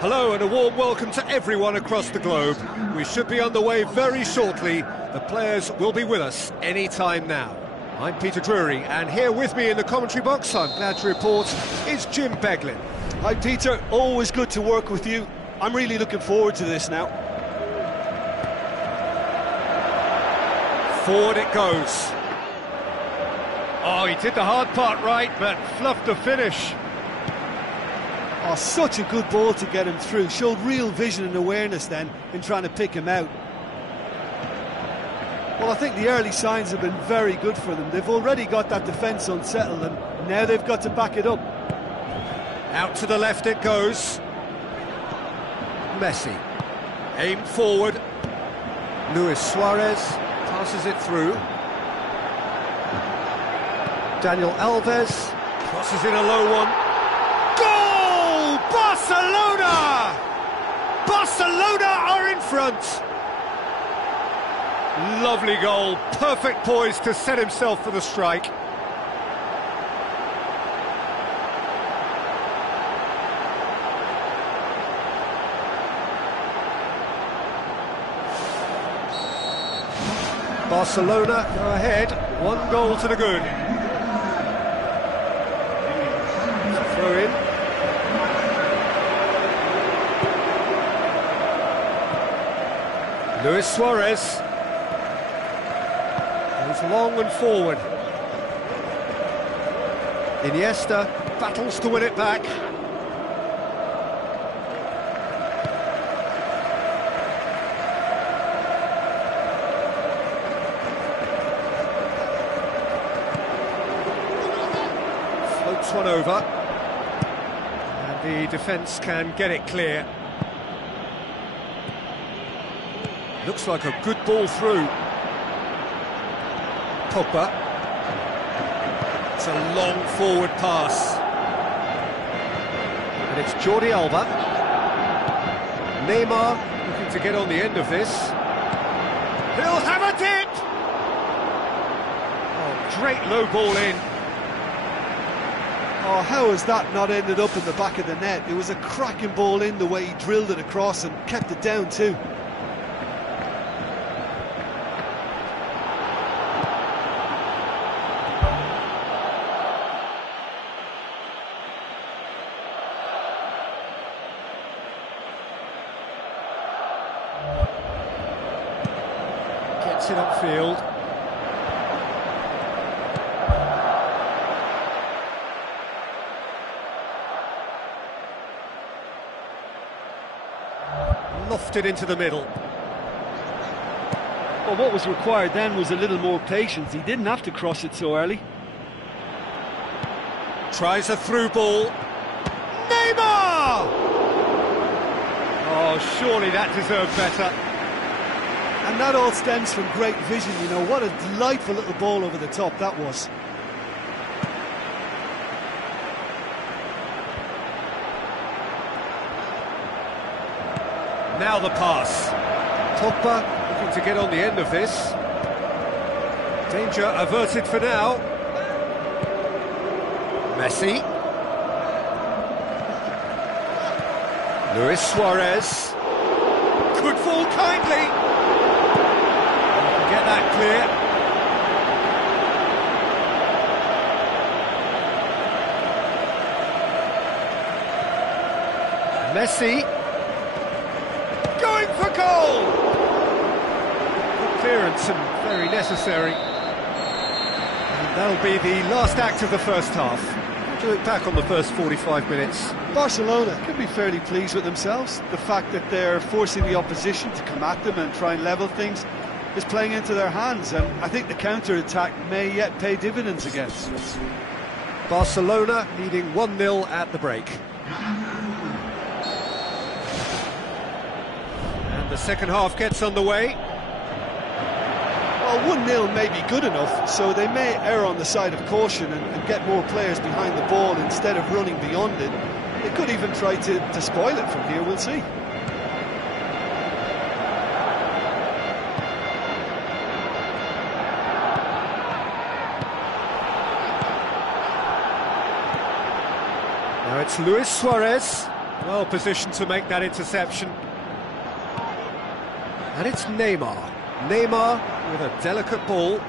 Hello and a warm welcome to everyone across the globe. We should be underway very shortly. The players will be with us any time now. I'm Peter Drury, and here with me in the commentary box, I'm glad to report, is Jim Beglin. Hi Peter, always good to work with you. I'm really looking forward to this now. Forward it goes. Oh, he did the hard part right, but fluffed the finish. Oh, such a good ball to get him through. Showed real vision and awareness then in trying to pick him out. Well, I think the early signs have been very good for them. They've already got that defence unsettled and now they've got to back it up. Out to the left it goes. Messi. Aimed forward. Luis Suarez passes it through. Daniel Alves crosses in a low one. Goal! Barcelona! Barcelona are in front. Lovely goal, perfect poise to set himself for the strike. Barcelona go ahead, 1 goal to the good. Throw in. Luis Suarez. Goes long and forward. Iniesta battles to win it back. Floats one over. And the defence can get it clear. Looks like a good ball through. Pogba. It's a long forward pass. And it's Jordi Alba. Neymar looking to get on the end of this. He'll have a dip! Oh, great low ball in. Oh, how has that not ended up in the back of the net? It was a cracking ball in the way he drilled it across and kept it down too. Gets it upfield. Lofted into the middle. Well, what was required then was a little more patience. He didn't have to cross it so early. Tries a through ball. Neymar! Oh, surely that deserved better. And that all stems from great vision, you know. What a delightful little ball over the top that was. Now the pass. Pogba looking to get on the end of this. Danger averted for now. Messi. Luis Suarez. Could fall kindly. Get that clear. Messi. Going for goal! Good clearance and very necessary. And that'll be the last act of the first half. To look back on the first 45 minutes. Barcelona can be fairly pleased with themselves. The fact that they're forcing the opposition to come at them and try and level things is playing into their hands, and I think the counter-attack may yet pay dividends again. Barcelona leading 1-0 at the break. And the second half gets underway. Well, 1-0 may be good enough, so they may err on the side of caution and get more players behind the ball instead of running beyond it. They could even try to spoil it from here, we'll see. Now it's Luis Suarez, well positioned to make that interception. And it's Neymar. Neymar with a delicate ball.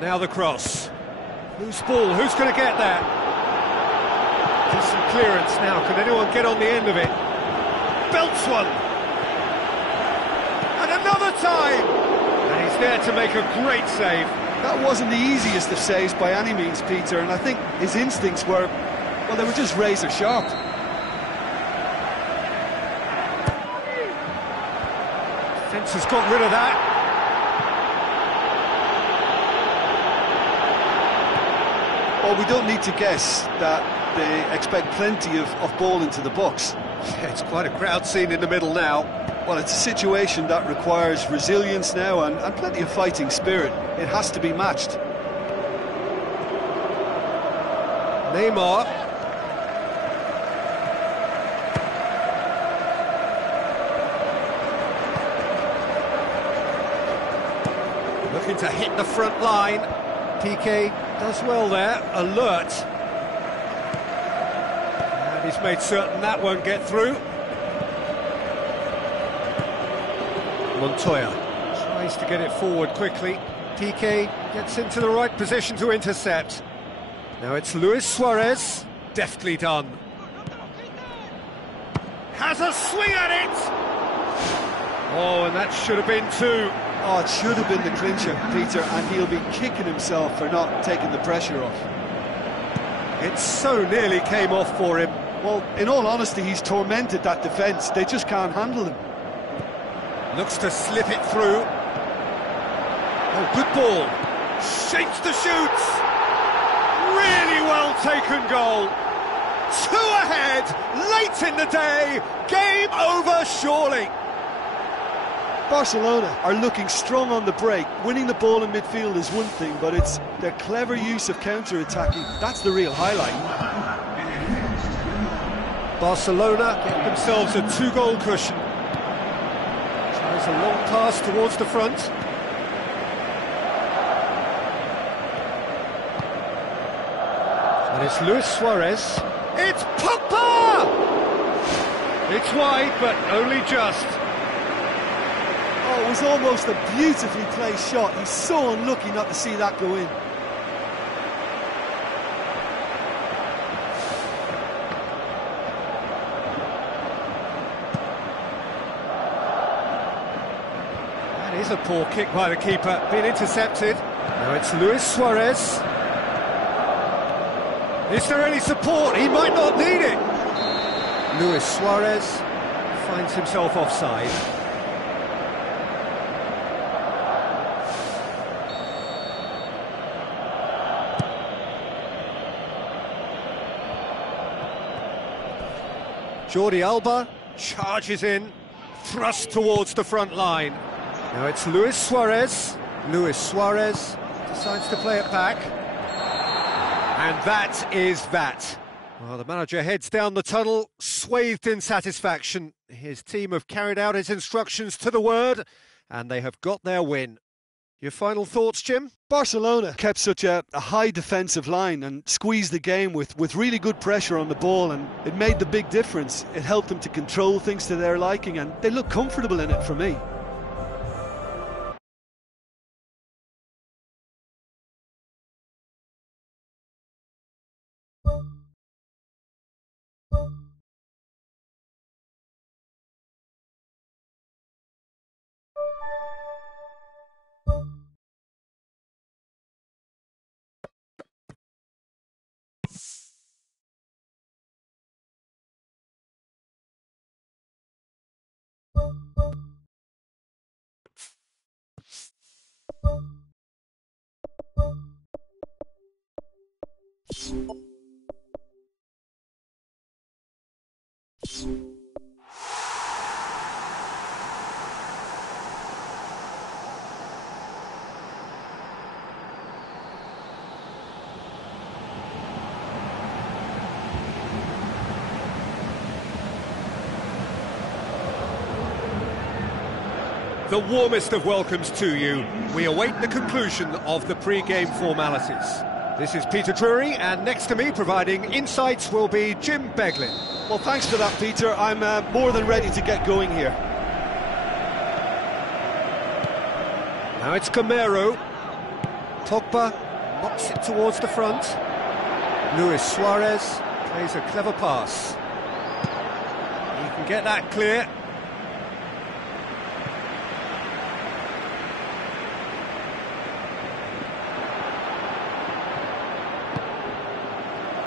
Now the cross. Loose ball, who's going to get that? Decent clearance now, can anyone get on the end of it? Belts one! And another time! And he's there to make a great save. That wasn't the easiest of saves by any means, Peter, and I think his instincts were, well, they were just razor sharp. Fence has got rid of that. Well, we don't need to guess that they expect plenty of ball into the box. Yeah, it's quite a crowd scene in the middle now. Well, it's a situation that requires resilience now and plenty of fighting spirit. It has to be matched. Neymar. Looking to hit the front line. PK does well there, alert. And he's made certain that won't get through. Montoya tries to get it forward quickly. PK gets into the right position to intercept. Now it's Luis Suarez, deftly done. Has a swing at it! Oh, and that should have been two. Oh, it should have been the clincher, Peter, and he'll be kicking himself for not taking the pressure off. It so nearly came off for him. Well, in all honesty, he's tormented that defence. They just can't handle him. Looks to slip it through. Oh, good ball. Shapes to shoot. Really well taken goal. 2 ahead, late in the day. Game over, surely. Barcelona are looking strong on the break. Winning the ball in midfield is one thing, but it's their clever use of counter-attacking. That's the real highlight. Barcelona get themselves a 2-goal cushion. Tries a long pass towards the front. And it's Luis Suarez. It's Pogba! It's wide, but only just. Oh, it was almost a beautifully placed shot. He's so unlucky not to see that go in. That is a poor kick by the keeper, being intercepted. Now it's Luis Suarez. Is there any support? He might not need it. Luis Suarez finds himself offside. Jordi Alba charges in, thrust towards the front line. Now it's Luis Suarez. Luis Suarez decides to play it back. And that is that. Well, the manager heads down the tunnel, swathed in satisfaction. His team have carried out his instructions to the word, and they have got their win. Your final thoughts, Jim? Barcelona kept such a high defensive line and squeezed the game with really good pressure on the ball, and it made the big difference. It helped them to control things to their liking, and they look comfortable in it for me. The warmest of welcomes to you. We await the conclusion of the pre-game formalities. This is Peter Drury, and next to me providing insights will be Jim Beglin. Well, thanks for that, Peter. I'm more than ready to get going here. Now it's Gamero. Pogba knocks it towards the front. Luis Suarez plays a clever pass. He can get that clear.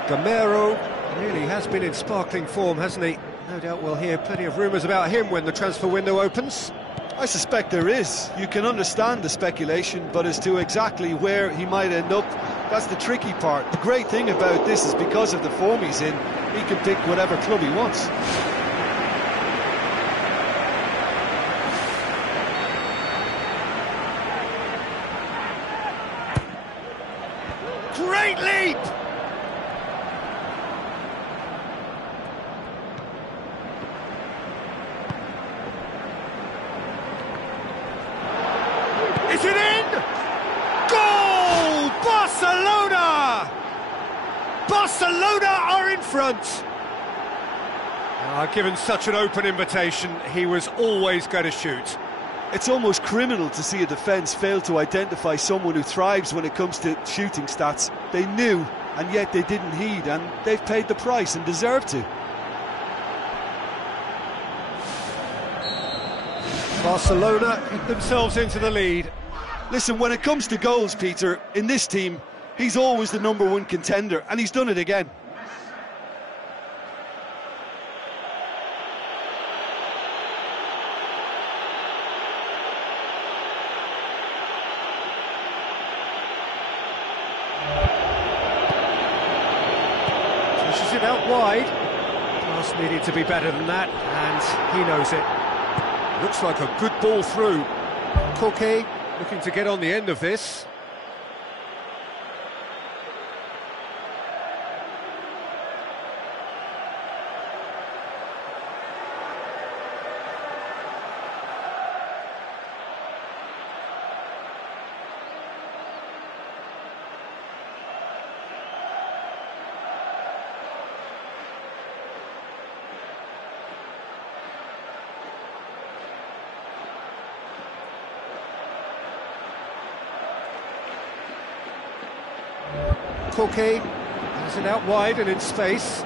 Gamero really has been in sparkling form, hasn't he? No doubt we'll hear plenty of rumours about him when the transfer window opens. I suspect there is. You can understand the speculation, but as to exactly where he might end up, that's the tricky part. The great thing about this is because of the form he's in, he can pick whatever club he wants. Great leap! Is it in? Goal! Barcelona! Barcelona are in front. Given such an open invitation, he was always going to shoot. It's almost criminal to see a defence fail to identify someone who thrives when it comes to shooting stats. They knew, and yet they didn't heed, and they've paid the price and deserve to. Barcelona get themselves into the lead. Listen, when it comes to goals, Peter, in this team, he's always the #1 contender, and he's done it again. Pushes it out wide. Pass needed to be better than that, and he knows it. Looks like a good ball through. Koke looking to get on the end of this. Koke has it out wide and in space.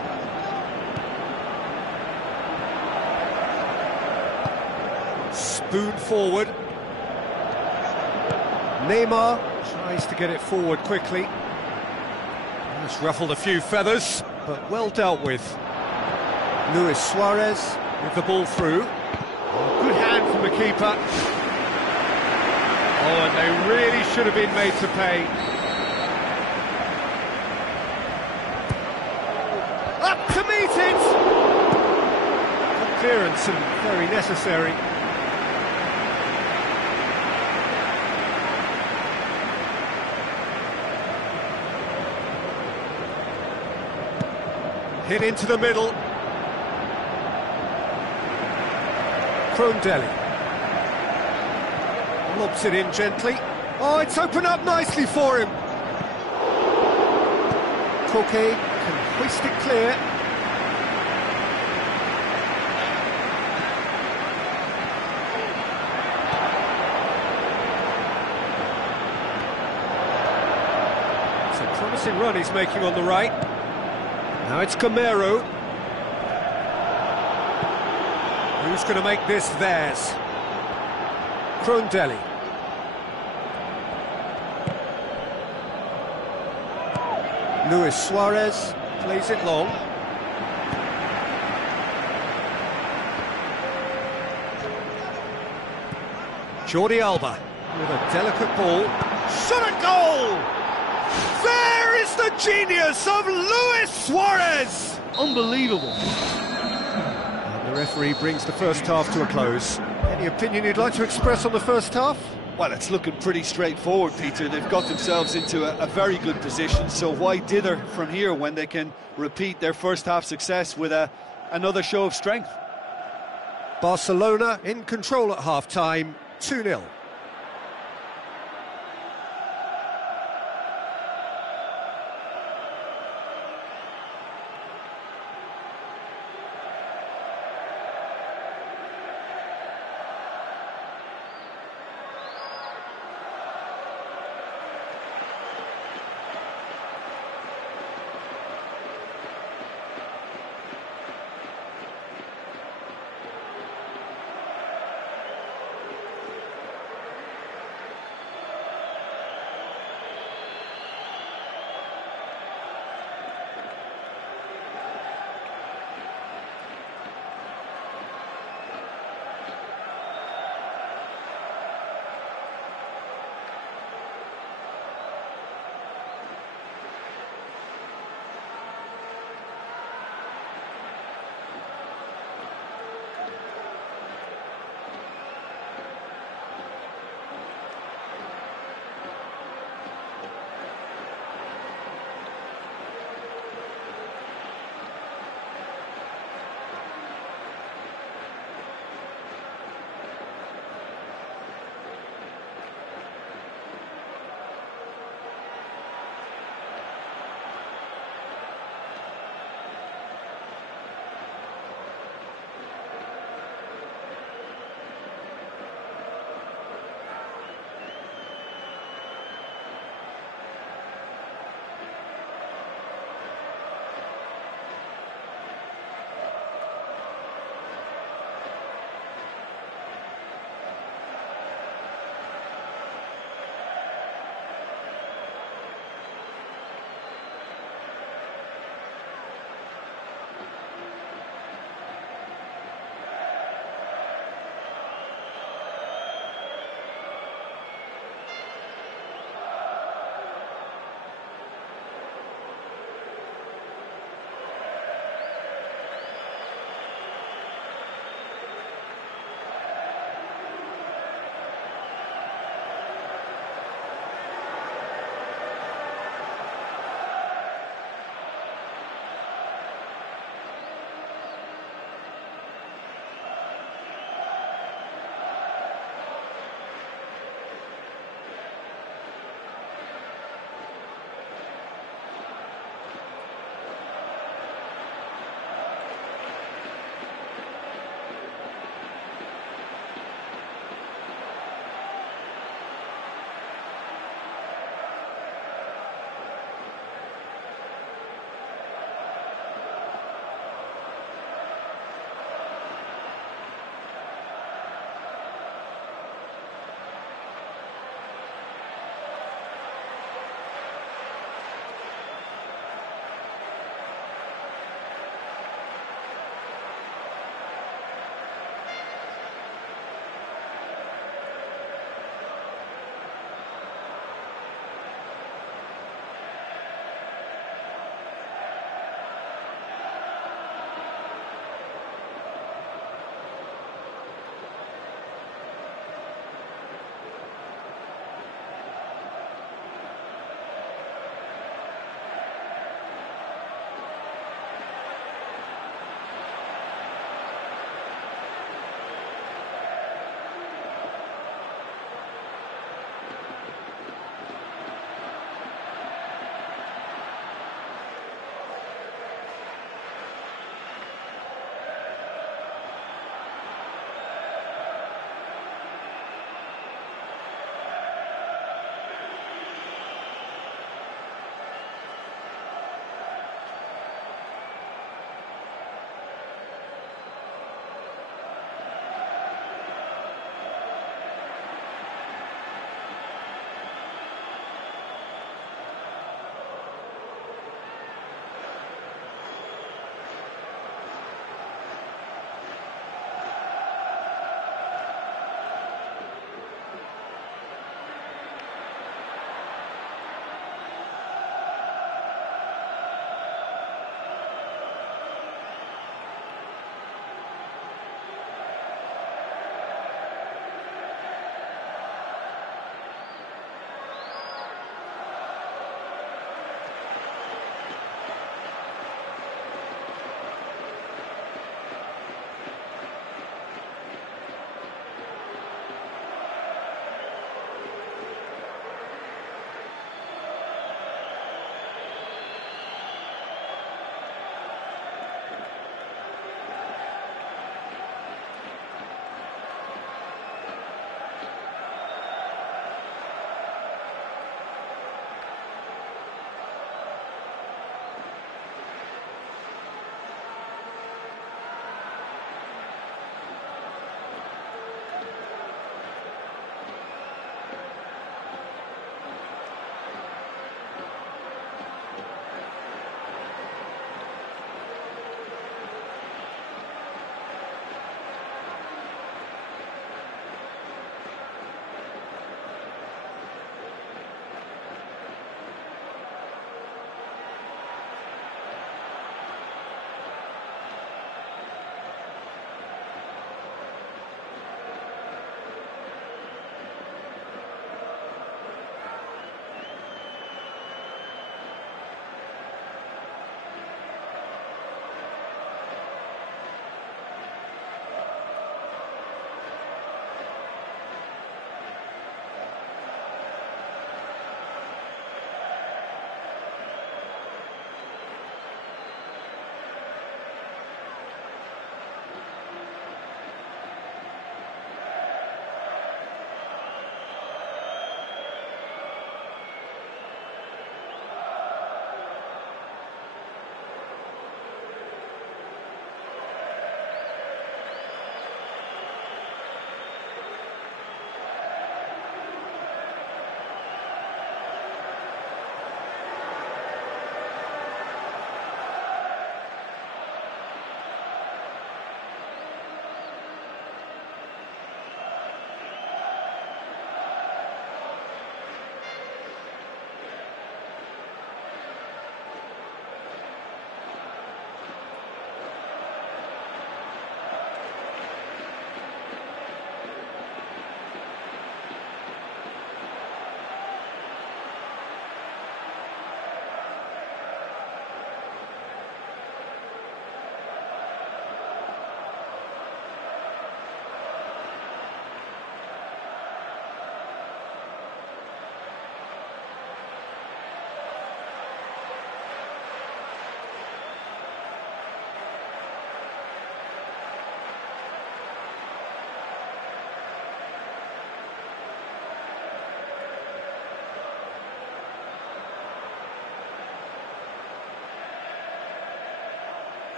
Spoon forward. Neymar tries to get it forward quickly. That's ruffled a few feathers, but well dealt with. Luis Suarez with the ball through. Good hand from the keeper. Oh, and they really should have been made to pay. Up to meet it! Good clearance and very necessary. Hit into the middle. Krondelli. Lobs it in gently. Oh, it's opened up nicely for him. Koke can hoist it clear. It's a promising run he's making on the right. Now it's Gamero. Who's going to make this theirs? Krondelli. Luis Suarez plays it long. Jordi Alba with a delicate ball. Shot at goal! There It's the genius of Luis Suarez! Unbelievable. And the referee brings the first half to a close. Any opinion you'd like to express on the first half? Well, it's looking pretty straightforward, Peter. They've got themselves into a very good position, so why dither from here when they can repeat their first half success with another show of strength? Barcelona in control at half-time, 2-0.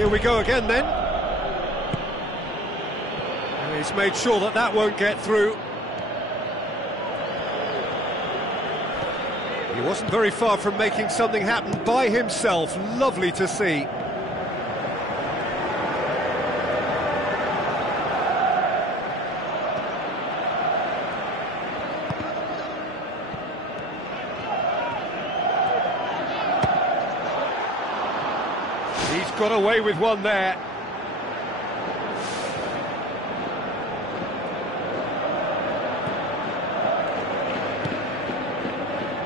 Here we go again then. And he's made sure that that won't get through. He wasn't very far from making something happen by himself. Lovely to see. He's got away with one there.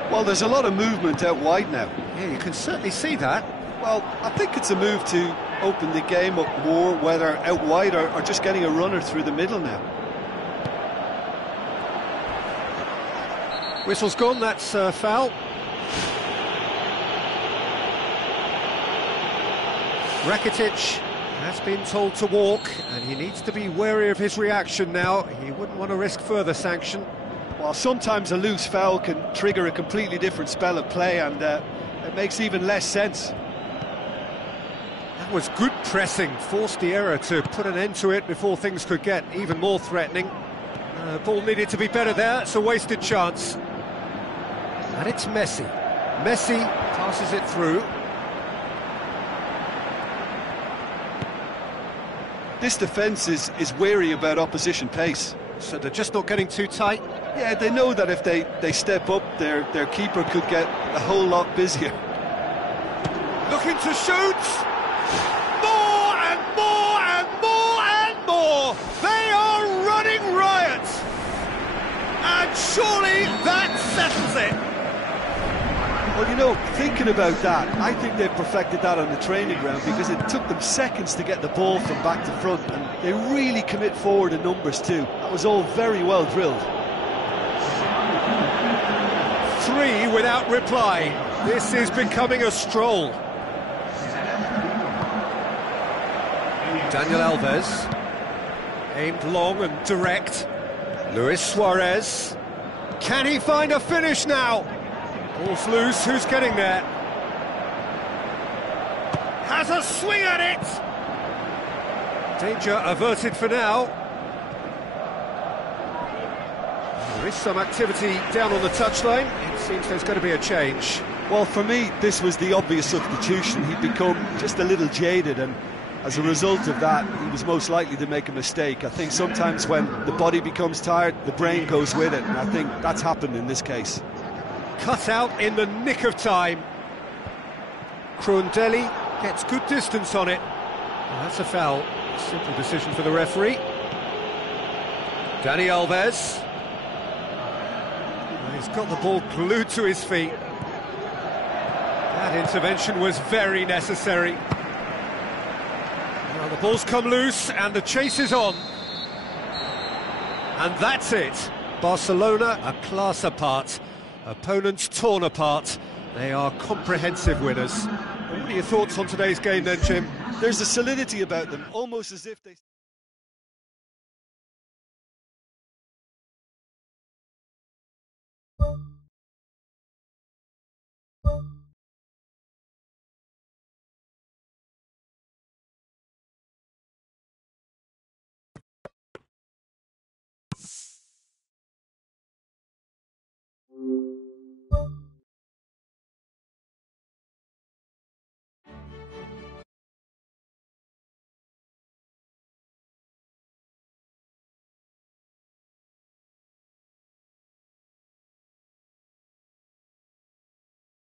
Well, there's a lot of movement out wide now. Yeah, you can certainly see that. Well, I think it's a move to open the game up more, whether out wide or just getting a runner through the middle now. Whistle's gone, that's foul. Rakitic has been told to walk, and he needs to be wary of his reaction now. He wouldn't want to risk further sanction. Well, sometimes a loose foul can trigger a completely different spell of play, and it makes even less sense. That was good pressing, forced the error to put an end to it before things could get even more threatening. Ball needed to be better there, it's a wasted chance. And it's Messi. Messi passes it through. This defence is wary about opposition pace. So they're just not getting too tight. Yeah, they know that if they step up, their keeper could get a whole lot busier. Looking to shoot! More and more and more and more! They are running riot! And surely that settles it! Well, you know, thinking about that, I think they've perfected that on the training ground, because it took them seconds to get the ball from back to front, and they really commit forward in numbers too. That was all very well drilled. 3 without reply. This is becoming a stroll. Daniel Alves, aimed long and direct. Luis Suarez, can he find a finish now? Ball's loose, who's getting there? Has a swing at it! Danger averted for now. There is some activity down on the touchline. It seems there's going to be a change. Well, for me, this was the obvious substitution. He'd become just a little jaded, and as a result of that, he was most likely to make a mistake. I think sometimes when the body becomes tired, the brain goes with it, and I think that's happened in this case. Cut out in the nick of time. Krundeli gets good distance on it. Well, that's a foul. Simple decision for the referee. Dani Alves. He's got the ball glued to his feet. That intervention was very necessary. Well, the ball's come loose and the chase is on. And that's it. Barcelona, a class apart. Opponents torn apart. They are comprehensive winners. What are your thoughts on today's game then, Jim? There's a solidity about them, almost as if they...